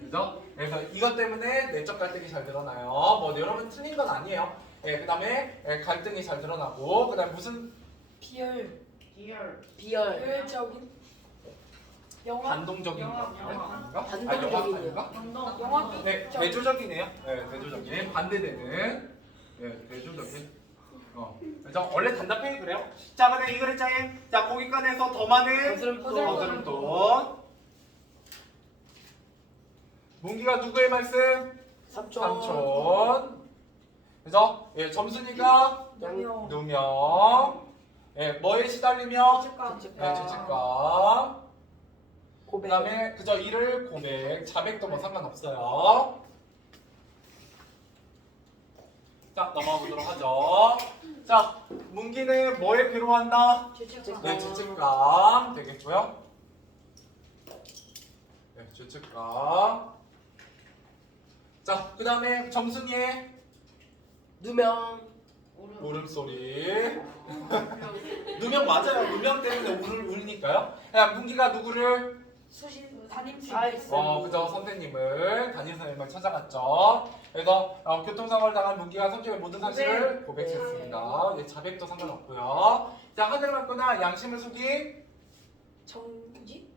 그죠? 그래서 이것 때문에 내적 갈등이 잘 드러나요. 뭐 여러분 틀린 건 아니에요. 그 다음에 갈등이 잘 드러나고, 그 다음에 무슨 비열. 비열. 비열적인. 영화. 반동적인 거 아닌가? 반동적이요. 아닌가? 영화. 대조적이네요. 대조적인 반대되는. 대조적인. 그래서 원래 단답형이 그래요. 자, 근데 이 글자에 자 고깃간에서 더 많은 거스름돈. 문기가 누구의 말씀? 삼촌. 그래서 점순이가 영영. 누명. 뭐에 시달리며? 책감. 죄책감. 고백. 그다음에 그저 이를 고백, 자백도 뭐 상관없어요. 자, 넘어가 보도록 하죠. 자, 문기는 뭐에 괴로워한다? 죄책감. 죄책감 되겠고요. 죄책감. 자, 그 다음에 점순이의 누명. 울음소리. 누명 맞아요. 누명 때문에 울니까요. 문기가 누구를? 수신. 담임쌤. 그죠. 선생님을, 담임선생님을 찾아갔죠. 그래서 교통사고를 당한 문기가 삼촌의 모든 사실을 고백했습니다. 자백도 상관없고요. 자, 하늘을 맞거나 양심을 속인 정지.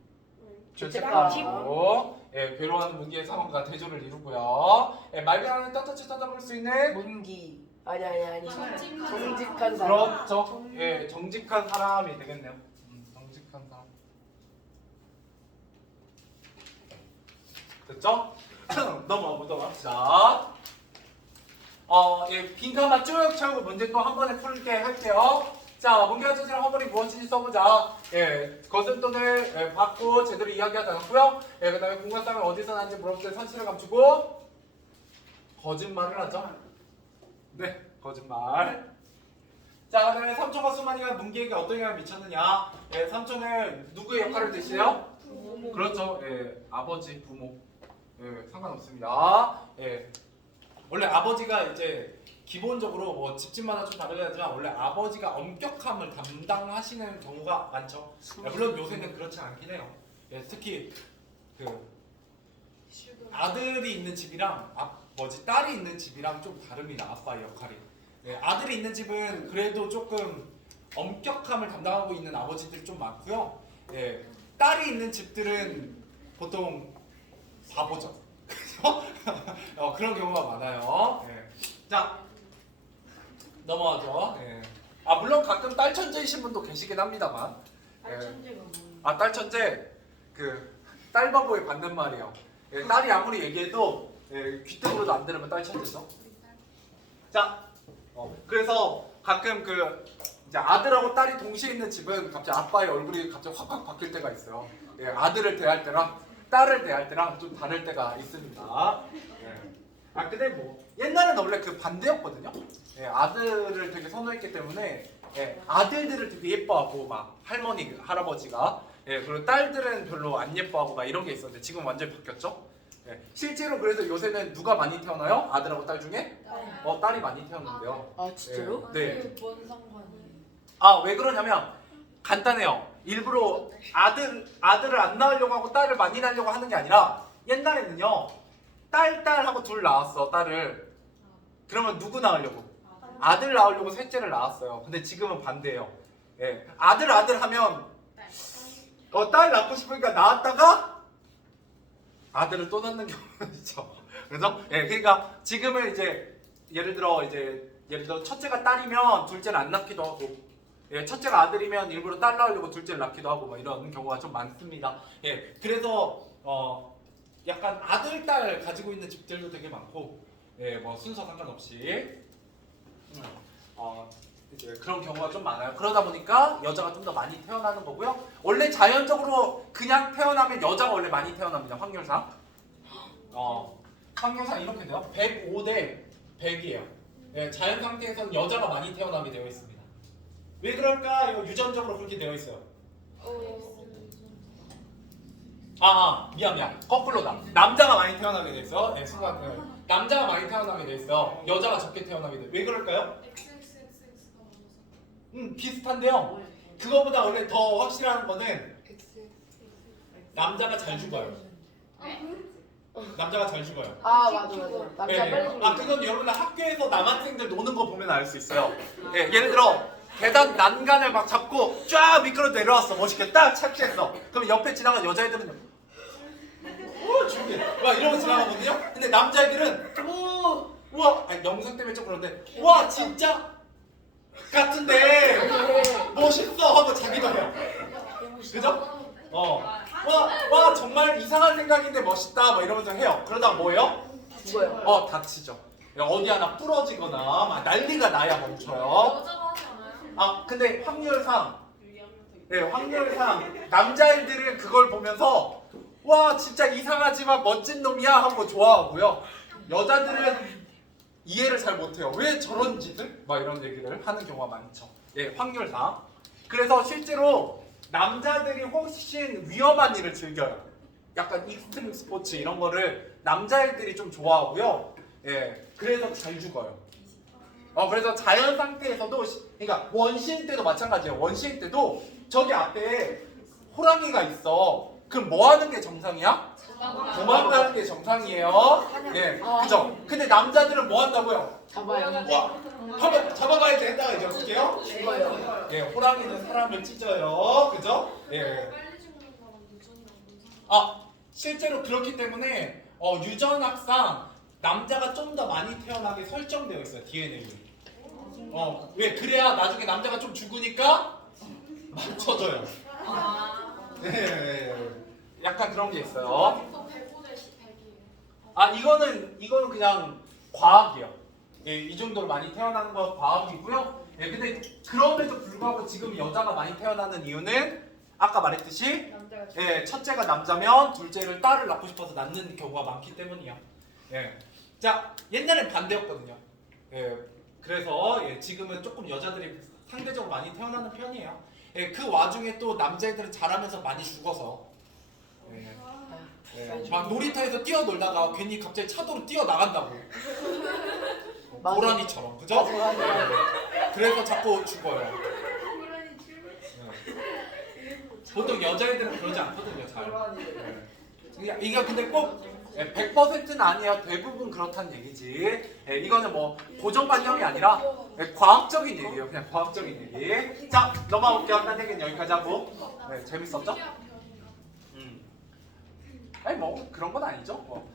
죄책감으로 괴로워하는 문기의 상황과 대조를 이루고요. 말변하는 떳떳이 쳐다볼 수 있는 문기. 아니. 정직한 정직한 사람. 그렇죠. 정직한 사람이 되겠네요. 정직한 사람. 됐죠? 넘어가 보도록 합시다. 빈칸만 쭉 채우고 문제 또 한 번에 풀게 할게요. 자, 문제가 주제는 허물이 무엇인지 써보자. 거슴돈을 받고 제대로 이야기하지 않았고요. 그 다음에 공간상을 어디서 났는지 물어볼 때 사실을 감추고 거짓말을 하죠. 네, 거짓말. 자, 그 다음에 삼촌과 수만이가 문기에게 어떤 영향을 미쳤느냐. 삼촌은 누구의 역할을 드시요? 그렇죠. 아버지, 부모. 상관없습니다. 원래 아버지가 이제 기본적으로 뭐 집집마다 좀 다르긴 하지만 원래 아버지가 엄격함을 담당하시는 경우가 많죠. 물론 요새는 그렇지 않긴 해요. 특히 그 아들이 있는 집이랑 딸이 있는 집이랑 좀 다릅니다. 아빠의 역할이. 아들이 있는 집은 그래도 조금 엄격함을 담당하고 있는 아버지들이 좀 많고요. 딸이 있는 집들은 보통 바보죠. 그런 경우가 많아요. 자, 넘어가죠. 물론 가끔 딸 천재이신 분도 계시긴 합니다만. 알천재가 뭐예요? 딸 천재, 딸 바보의 반대말이에요. 딸이 아무리 얘기해도 귀등으로도 안 들으면 딸 천재죠. 자, 그래서 가끔 이제 아들하고 딸이 동시에 있는 집은 갑자기 아빠의 얼굴이 갑자기 확 바뀔 때가 있어요. 아들을 대할 때랑 딸을 대할 때랑 좀 다를 때가 있습니다. 근데 뭐 옛날엔 원래 반대였거든요. 아들을 되게 선호했기 때문에 아들들을 되게 예뻐하고 막 할머니, 할아버지가 그리고 딸들은 별로 안 예뻐하고 막 이런 게 있었는데 지금 완전히 바뀌었죠. 실제로 그래서 요새는 누가 많이 태어나요? 아들하고 딸 중에? 딸이 많이 태어난대요. 아 진짜로? 네. 뭔 상관이에요? 왜 그러냐면 간단해요. 일부러 아들을 안 낳으려고 하고 딸을 많이 낳으려고 하는 게 아니라 옛날에는요. 딸하고 둘 낳았어. 딸을. 그러면 누구 낳으려고? 아들 낳으려고 셋째를 낳았어요. 근데 지금은 반대예요. 예. 아들 하면 딸 낳고 싶으니까 낳았다가 아들을 또 낳는 경우가 있죠. 그래서 그러니까 지금은 이제 예를 들어 첫째가 딸이면 둘째를 안 낳기도 하고, 첫째가 아들이면 일부러 딸 낳으려고 둘째를 낳기도 하고 뭐 이런 경우가 좀 많습니다. 그래서 약간 아들 딸 가지고 있는 집들도 되게 많고, 뭐 순서 상관없이 이제 그런 경우가 좀 많아요. 그러다 보니까 여자가 좀 더 많이 태어나는 거고요. 원래 자연적으로 그냥 태어나면 여자가 원래 많이 태어납니다. 확률상. 확률상 이렇게 돼요. 105 대 100이에요. 자연 상태에서는 여자가 많이 태어남이 되어 있습니다. 왜 그럴까? 유전적으로 그렇게 되어 있어요. 미안. 거꾸로다. 남자가 많이 태어나게 돼 있어. 남자가 많이 태어나게 돼 있어. 여자가 적게 태어나게 돼. 왜 그럴까요? 비슷한데요. 그거보다 원래 더 확실한 거는 남자가 잘 죽어요. 남자가 잘 죽어요. 맞아. 남자 네. 빨리 죽는 그건 여러분들 학교에서 남학생들 노는 거 보면 알 수 있어요. 예를 들어 계단 난간을 막 잡고 쫙 미끄러 내려왔어. 멋있게 딱 착지했어. 그럼 옆에 지나간 여자애들은요. 죽게 막 이러고 지나가거든요. 근데 남자애들은 우와 영상 때문에 좀 그런데 와 진짜 같은데 멋있어 하고 자기도 해요. 그죠? 와 정말 이상한 생각인데 멋있다 막 이러면서 해요. 그러다가 뭐예요? 죽어요. 다치죠. 어디 하나 부러지거나 막 난리가 나야 멈춰요. 여자가 하지 않아요? 근데 확률상 남자애들은 그걸 보면서 와 진짜 이상하지만 멋진 놈이야 하고 좋아하고요. 여자들은 이해를 잘 못해요. 왜 저런 짓을? 막 이런 얘기를 하는 경우가 많죠. 확률상. 그래서 실제로 남자들이 훨씬 위험한 일을 즐겨요. 약간 익스트림 스포츠 이런 거를 남자애들이 좀 좋아하고요. 그래서 잘 죽어요. 그래서 자연 상태에서도 그러니까 원시인 때도 마찬가지예요. 원시인 때도 저기 앞에 호랑이가 있어. 그럼 뭐 하는 게 정상이야? 도망가는 게 정상이에요. 그죠? 근데 남자들은 뭐 한다고요? 잡아요. 와, 한번 잡아가야 돼. 했다가 이제 볼게요. 죽어요. 호랑이는 사람을 찢어요. 그죠? 빨리 죽는 거랑 유전이랑 실제로 그렇기 때문에 유전학상 남자가 좀 더 많이 태어나게 설정되어 있어요. DNA에. 왜? 그래야 나중에 남자가 좀 죽으니까 맞춰줘요. 약간 그런 게 있어요. 105 대 100이에요. 이거는 그냥 과학이에요. 이 정도로 많이 태어나는 건 과학이고요. 근데 그럼에도 불구하고 지금 여자가 많이 태어나는 이유는 아까 말했듯이 첫째가 남자면 둘째를 딸을 낳고 싶어서 낳는 경우가 많기 때문이에요. 자, 옛날엔 반대였거든요. 그래서 지금은 조금 여자들이 상대적으로 많이 태어나는 편이에요. 그 와중에 또 남자애들은 자라면서 많이 죽어서 막 놀이터에서 뛰어놀다가 괜히 갑자기 차도로 뛰어나간다고. 고라니처럼, 그죠? 그래서 자꾸 죽어요. 보통 여자애들은 그러지 않거든요, 잘. 이게 근데 꼭 100%는 아니에요. 대부분 그렇다는 얘기지. 이거는 뭐 고정관념이 아니라 과학적인 얘기예요. 그냥 과학적인 얘기. 자, 넘어가 볼게요. 딴 얘기는 여기까지 하고. 재밌었죠? 아니 뭐 그런 건 아니죠.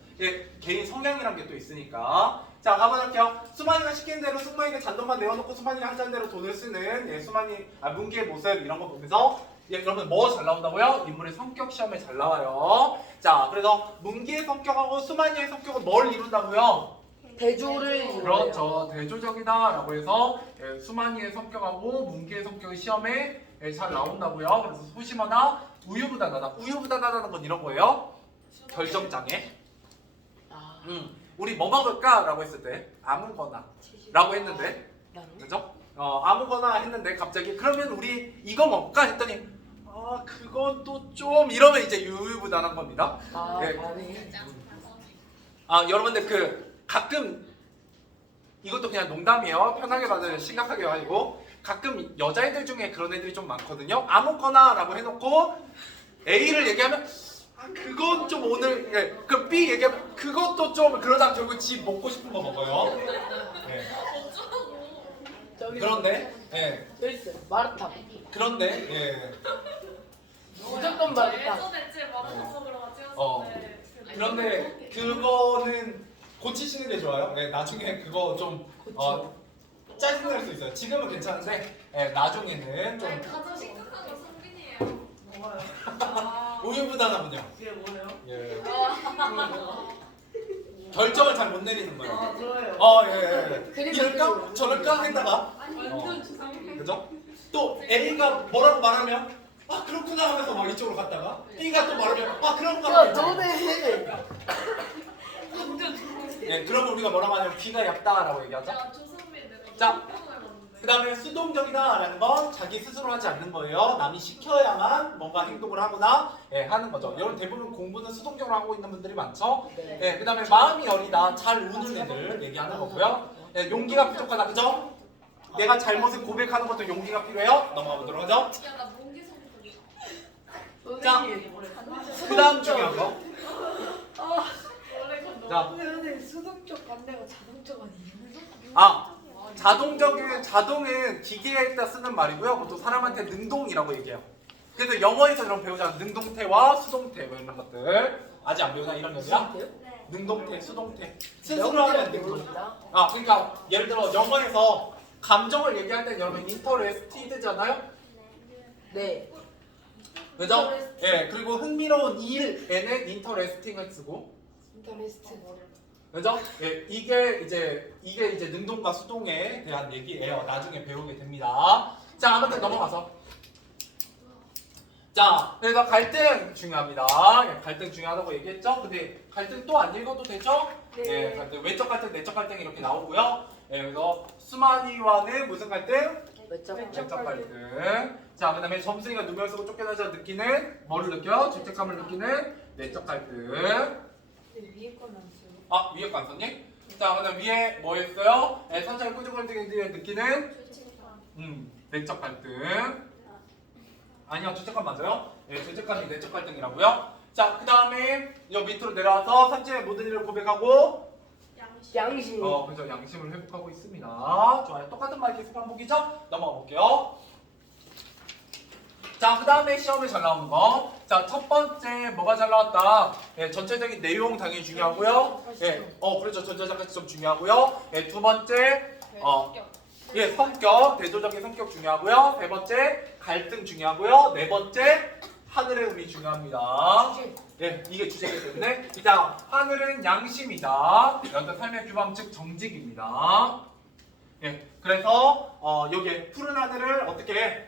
개인 성향이란 게 또 있으니까. 자, 가보실게요. 수만이가 시키는 대로 승모에게 잔돈만 내어놓고 수만이가 하자는 대로 돈을 쓰는 문기의 모습 이런 거 보면서 여러분 뭐 잘 나온다고요? 인물의 성격 시험에 잘 나와요. 자, 그래서 문기의 성격하고 수만이의 성격은 뭘 이룬다고요? 대조를 그렇죠. 대조적이다라고 해서 수만이의 성격하고 문기의 성격이 시험에 잘 나온다고요. 그래서 소심하다, 우유부단하다. 우유부단하다는 건 이런 거예요. 결정장애. 우리 뭐 먹을까? 라고 했을 때 아무거나 라고 했는데 그죠? 아무거나 했는데 갑자기 그러면 우리 이거 먹을까? 했더니 그건 또 좀 이러면 이제 유유부단한 겁니다. 여러분들 그 가끔 이것도 그냥 농담이에요. 편하게 받으면 심각하게 아니고 가끔 여자애들 중에 그런 애들이 좀 많거든요. 아무거나라고 해놓고 A를 얘기하면 그건 좀 오늘 그 B 얘기하면 그것도 좀 그러다 결국 지 먹고 싶은 거 먹어요. 예. 저기 그런데 여기 있어요. 마라탕. 그런데 무조건 마라탕. 예전에 제 마라탕으로 어. 찍었을 때 그런데 그거는 고치시는 게 좋아요. 나중에 그거 좀 짜증날 수 있어요. 지금은 괜찮은데 나중에는 좀 가장 심각한 건 성빈이에요. 뭐가요? 우유부단하군요. 이게 뭐예요? 예. 결정을 잘 못 내리는 거예요. 저예요. 예. 이럴까 저럴까 했다가 완전 주상이. 그죠? 또 A가 뭐라고 말하면 그렇구나 하면서 막 이쪽으로 갔다가 B가 또 말하면 그런가 야, 보다. 너네. 완전 주상이. 예, 그러면 우리가 뭐라고 하냐면 귀가 얇다라고 얘기하죠. 야 조상빈 내가 자. 너무 닮았는데. 그 다음에 수동적이다라는 건 자기 스스로 하지 않는 거예요. 남이 시켜야만 뭔가 행동을 하거나 하는 거죠. 여러분 대부분 공부는 수동적으로 하고 있는 분들이 많죠. 네. 그 다음에 마음이 여리다, 잘 우는 애들 얘기하는 거고요. 용기가 부족하다, 그죠? 내가 잘못을 고백하는 것도 용기가 필요해요. 넘어가 보도록 하죠. 야나 몽기 소리. 선생님. 그 다음 중요한 거. 원래 그건 자, 근데 수동적 반대가 자동적 아니에요? 자동은 기계에다 쓰는 말이고요. 보통 사람한테 능동이라고 얘기해요. 그래서 영어에서 이런 배우잖아. 능동태와 수동태 뭐 이런 것들. 아직 안 배우나 이런 거야? 네. 능동태, 수동태. 스스로 하면 능동. 모른다. 그러니까 예를 들어 영어에서 감정을 얘기할 때는 여러분 인터레스티드잖아요. 네. 그죠? 그리고 흥미로운 일에는 인터레스팅을 쓰고. 인터레스트 그죠? 이게 이제 능동과 수동에 대한 얘기예요. 나중에 배우게 됩니다. 자, 아무튼 넘어가서. 자, 그래서 갈등 중요합니다. 갈등 중요하다고 얘기했죠? 근데 갈등 또 안 읽어도 되죠? 네. 갈등, 외적 갈등, 내적 갈등 이렇게 나오고요. 그래서 수만이와는 무슨 갈등? 외적. 외적 갈등. 자, 그 다음에 점순이가 누명 쓰고 쫓겨나자 느끼는 뭐를 느껴? 죄책감을 느끼는 내적 갈등. 위에 거는 안 써요? 위에 거 안 썼니? 자, 그 다음 위에 뭐 했어요? 선창이 꾸준히 느끼는 내적 갈등. 아니요, 죄책감 맞아요? 죄책감이 내적 갈등이라고요. 자, 그 다음에 여 밑으로 내려와서 삼촌의 모든 일을 고백하고 양심. 그죠, 양심을 회복하고 있습니다. 좋아요. 똑같은 말 계속 반복이죠? 넘어가 볼게요. 자, 그 다음에 시험에 잘 나오는 거. 자, 첫 번째 뭐가 잘 나왔다? 전체적인 내용 당연히 중요하고요. 그렇죠. 전체적인 좀 중요하고요. 두 번째, 성격, 대조적인 성격 중요하고요. 세 번째, 갈등 중요하고요. 네 번째, 하늘의 의미 중요합니다. 이게 주제이기 때문에. 자, 하늘은 양심이다. 어떤 삶의 규범 즉 정직입니다. 그래서 여기 푸른 하늘을 어떻게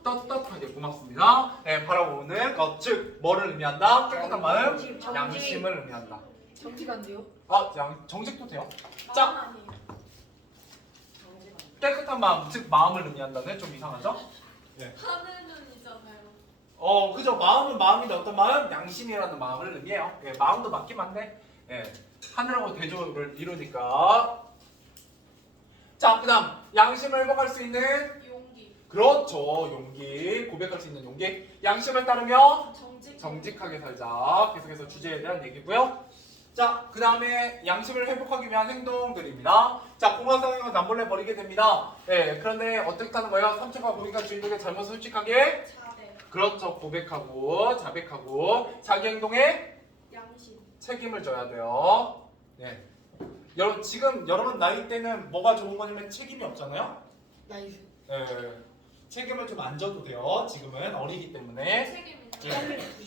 떳떳하게 고맙습니다. 바라보는 것, 즉 뭐를 의미한다? 깨끗한 마음, 정직. 양심을 의미한다. 정직 안 돼요? 정직도 돼요. 자, 깨끗한 마음, 즉 마음을 의미한다는 좀 이상하죠? 하늘은이잖아요. 그죠. 마음은 마음인데 어떤 마음? 양심이라는 마음을 의미해요. 마음도 맞긴 한데 하늘하고 대조를 이루니까. 자, 그 다음 양심을 회복할 수 있는 용기. 그렇죠. 용기, 고백할 수 있는 용기. 양심을 따르며 정직하게 살자. 계속해서 주제에 대한 얘기고요. 자, 그 다음에 양심을 회복하기 위한 행동들입니다. 자, 공화상행은 남몰래 버리게 됩니다. 그런데 어떻게 하는 거예요? 삼촌과 고객과 주인에게 잘못을 솔직하게 자대. 그렇죠. 고백하고 자백하고 자기 행동에 양심. 책임을 져야 돼요. 여러분 지금 여러분 나이 때는 뭐가 좋은 거냐면 책임이 없잖아요. 나이스 책임을 좀 안 져도 돼요. 지금은 어리기 때문에. 책임이.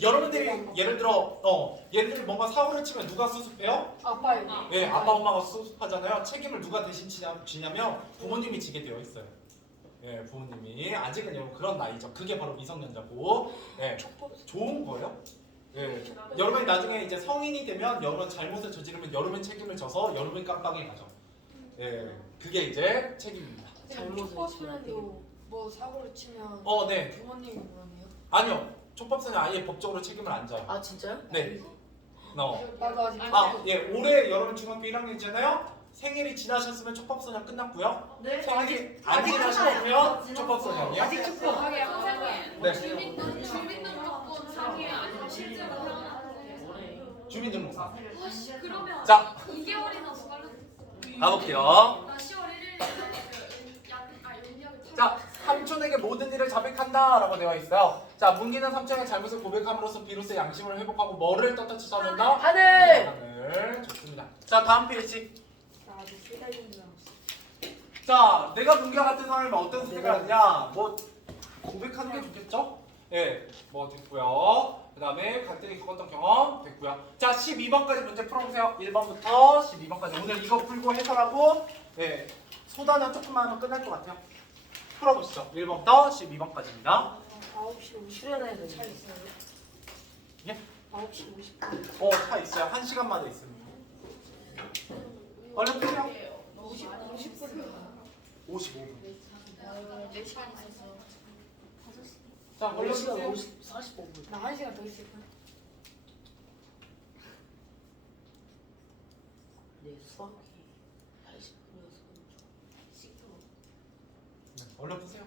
여러분들이 예를 들어 뭔가 사고를 치면 누가 수습해요? 아빠요 아빠 엄마가 수습하잖아요. 책임을 누가 대신 지냐면 부모님이 지게 되어 있어요. 부모님이 아직은 여러분 그런 나이죠. 그게 바로 미성년자고 좋은 거예요. 여러분이 나중에 이제 성인이 되면 여러분 잘못을 저지르면 여러분 책임을 져서 여러분 깜빡이 가죠. 그게 이제 책임입니다. 촉법소년도 뭐 사고를 치면 네. 부모님이 뭐라네요? 아니요. 촉법소년 아예 법적으로 책임을 안 져요. 진짜요? 네. 나도 아직 올해 여러분 중학교 1학년이잖아요. 생일이 지나셨으면 촉법소년 끝났고요. 네. 생일이 안 지나셨으면 촉법소년이요. 아직 축구 하게 선생님, 네. 주민등록번 사기 아니면 실제로 주민등록상. 그러면 자, 2개월이나 더 빨랐어. 가볼게요. 나 10월 1일에 용약을 자, 삼촌에게 모든 일을 자백한다라고 되어 있어요. 자, 문기는 삼촌의 잘못을 고백함으로써 비로소 양심을 회복하고 뭐를 떳떳이 찾는다? 하늘. 하늘. 좋습니다. 자, 다음 페이지. 나 아직 3달 정도 남았어. 자, 내가 문기와 같은 사람이면 어떤 선택을 하느냐? 뭐 고백하는 게 좋겠죠? 예, 뭐 됐고요. 그 다음에 갈등이 겪었던 경험 됐고요. 자, 12번까지 문제 풀어보세요. 1번부터 12번까지. 오늘 이거 풀고 해설하고 예, 소단은 조금만 하면 끝날 것 같아요. 풀어보시죠. 1번부터 12번까지입니다. 9시 50분 출연해야 차 돼. 있어요. 예? 9시 50분. 차 있어요. 1시간마다 있습니다. 얼른 푸세요. 50분. 55분. 4시간 있었어. 자, 얼른 1시간 푸세요. 45분. 나 1시간 더 있을 거야. 네, 수학이 80분이어서 네, 얼른 푸세요.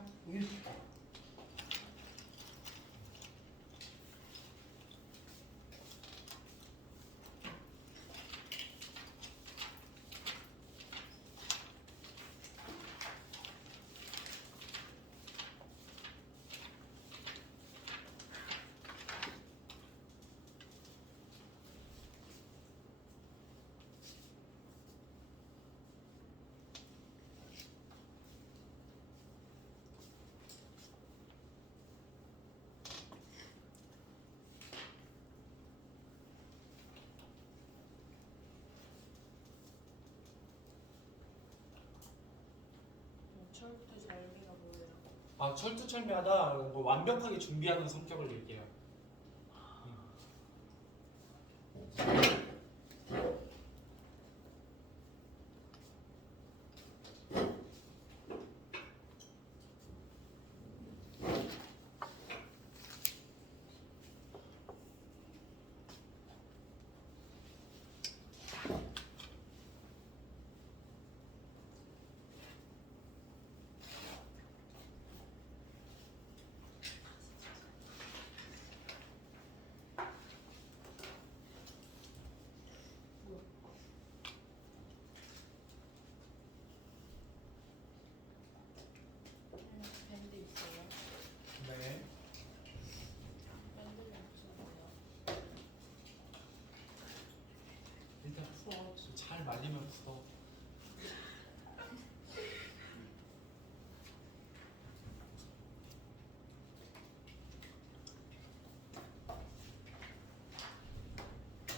철부터 잘기가 뭐예요? 철두철미하다, 뭐 완벽하게 준비하는 성격을 얘기해요. 밴드 있어요? 네. 밴드는 없었는데요. 일단 풀어. 잘 말리면 풀어.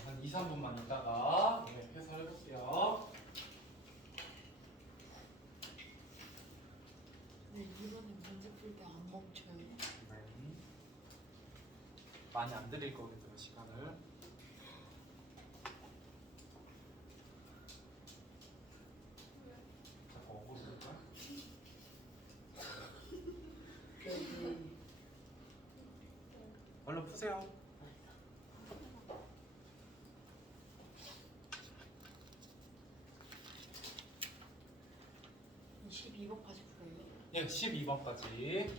한 2, 3분만 있다가 해설해볼게요. 근데 이번에 문제 풀 때 안 멈춰요. 네. 많이 안 드릴 거거든요, 시간을. 자꾸 억울할까? 여기 얼른 푸세요. 이 12번까지 풀어요. 예, 12번까지.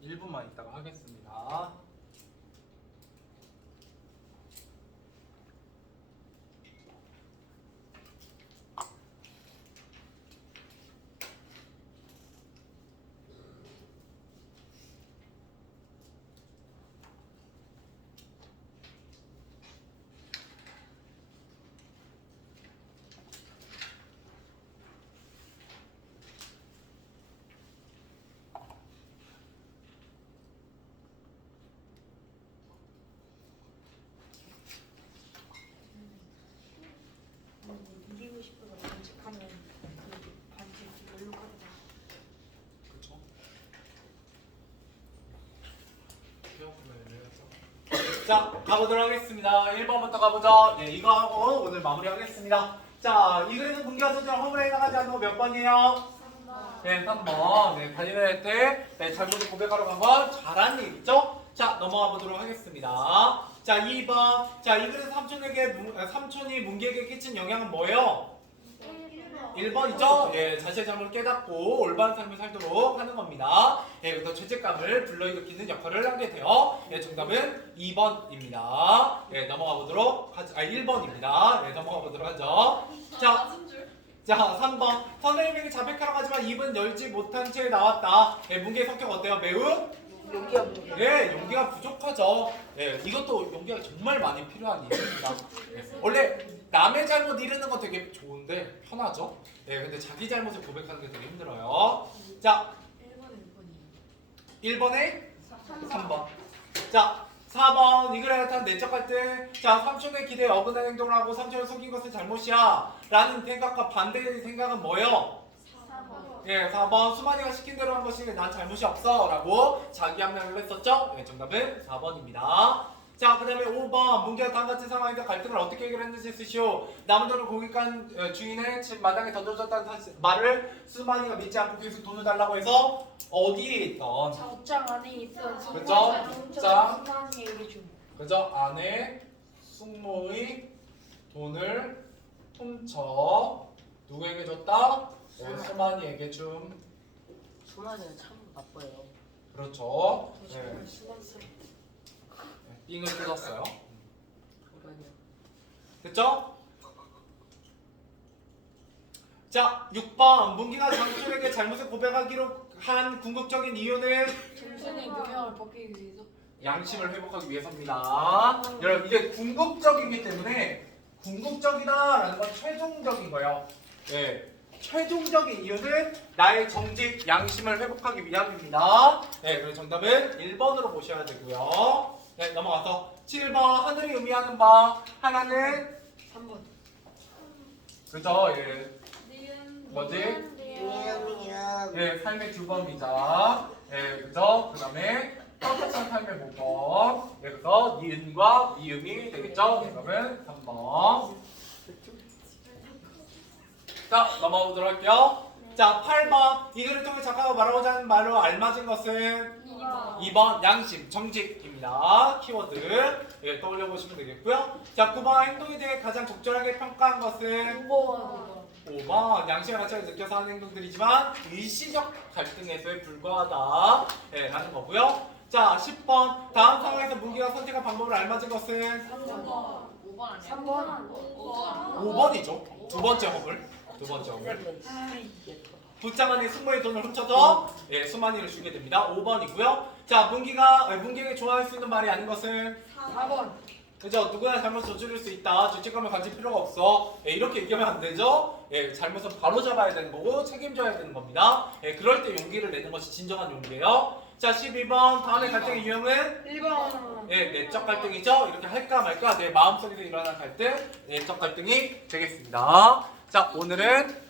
일 분만 있다가 하겠습니다. 아니죠? 자, 가보도록 하겠습니다. 1번부터 가보죠. 네, 이거 하고 오늘 마무리하겠습니다. 자, 이 그래서 문기가 소장 허물에 나가지 않는 거 몇 번이에요? 3번. 네, 3번. 네, 다니엘 때 네, 잘못을 고백하러 간 건 잘한 일이죠? 자, 넘어가 보도록 하겠습니다. 자, 2번. 자, 이 그래서 삼촌이 문기에게 끼친 영향은 뭐예요? 1번이죠? 예, 자신의 잘못을 깨닫고 올바른 삶을 살도록 하는 겁니다. 예, 그래서 죄책감을 불러일으키는 역할을 하게 돼요. 예, 정답은 2번입니다. 예, 넘어가 보도록 하죠. 1번입니다. 예, 넘어가 보도록 하죠. 자, 3번. 선생님에게 자백하러 가지만 입은 열지 못한 채 나왔다. 예, 문기의 성격 어때요? 매우? 용기가 문제. 예, 용기가 부족하죠. 예, 이것도 용기가 정말 많이 필요한 일입니다. 예, 원래 남의 잘못 이르는 건 되게 좋은데 편하죠. 예, 근데 자기 잘못을 고백하는 게 되게 힘들어요. 자, 1번에 1번에 3번. 자, 4번. 이글에 나타난 내적 갈등. 자, 삼촌의 기대에 어긋난 행동을 하고 삼촌을 속인 것은 잘못이야 라는 생각과 반대의 생각은 뭐예요? 4번. 예, 4번. 수만이가 시킨 대로 한 것이 난 잘못이 없어 라고 자기 합리화를 했었죠? 예, 정답은 4번입니다. 자, 그 다음에 5번. 문기와 다음 같은 상황에서 갈등을 어떻게 해결했는지 쓰시오. 남은 돈을 고객한 주인의 집 마당에 던져줬다는 말을 수만이가 믿지 않고 계속 돈을 달라고 해서 어디에 있던 옷장 안에 있던 그죠? 옷장. 수만이에게 좀. 그죠? 안에 숙모의 돈을 훔쳐 누구에게 줬다? 네, 수만이에게 좀. 수만이가 참 나빠요. 그렇죠. 네. 정말 수만스. 삥을 뜯었어요. 그러냐. 됐죠? 자, 6번. 문기가 장준에게 잘못을 고백하기로 한 궁극적인 이유는 정순이 누명을 벗기기 위해서. 양심을 회복하기 위해서입니다. 여러분, 이게 궁극적이기 때문에 궁극적이다라는 건 최종적인 거예요. 예. 최종적인 이유는 나의 정직, 양심을 회복하기 위함입니다. 네, 그래서 정답은 1번으로 보셔야 되고요. 네, 넘어가서 7번. 하늘이 의미하는 바. 하나는 3번. 그죠? 예. 니은. 뭐지? 미안. 예, 삶의 주범이자. 예, 그죠? 그 다음에 떳떳한 삶의 모범. 예, 그래서 니은과 미음이 되겠죠? 그러면 3번. 자, 넘어가 보도록 할게요. 자, 8번. 이 글을 통해 작가가 말하고자 하는 말로 알맞은 것은 2번 양심, 정직입니다. 키워드 예, 떠올려 보시면 되겠고요. 자, 9번 행동에 대해 가장 적절하게 평가한 것은 5번. 5번 양심의 가치를 느껴서 하는 행동들이지만 일시적 갈등에서에 불과하다 예, 라는 거고요. 자, 10번. 다음 상황에서 문기가 선택한 방법을 알맞은 것은 3번. 5번 아니야? 3번. 5번이죠. 두 번째 허물. 두 번째 허물. 아이 예뻐. 붙장 안에 숙모의 돈을 훔쳐서 예, 수만이를 주게 됩니다. 5번이고요. 자, 문기에게 좋아할 수 있는 말이 아닌 것은 4번. 그죠? 누구나 잘못 저지를 수 있다. 죄책감을 가질 필요가 없어. 예, 이렇게 얘기하면 안 되죠? 예, 잘못은 바로 잡아야 되는 거고 책임져야 되는 겁니다. 예, 그럴 때 용기를 내는 것이 진정한 용기예요. 자, 12번. 다음에 갈등의 유형은 1번. 예, 내적 갈등이죠? 이렇게 할까 말까 내 마음속에서 일어나는 갈등, 내적 갈등이 되겠습니다. 자, 오늘은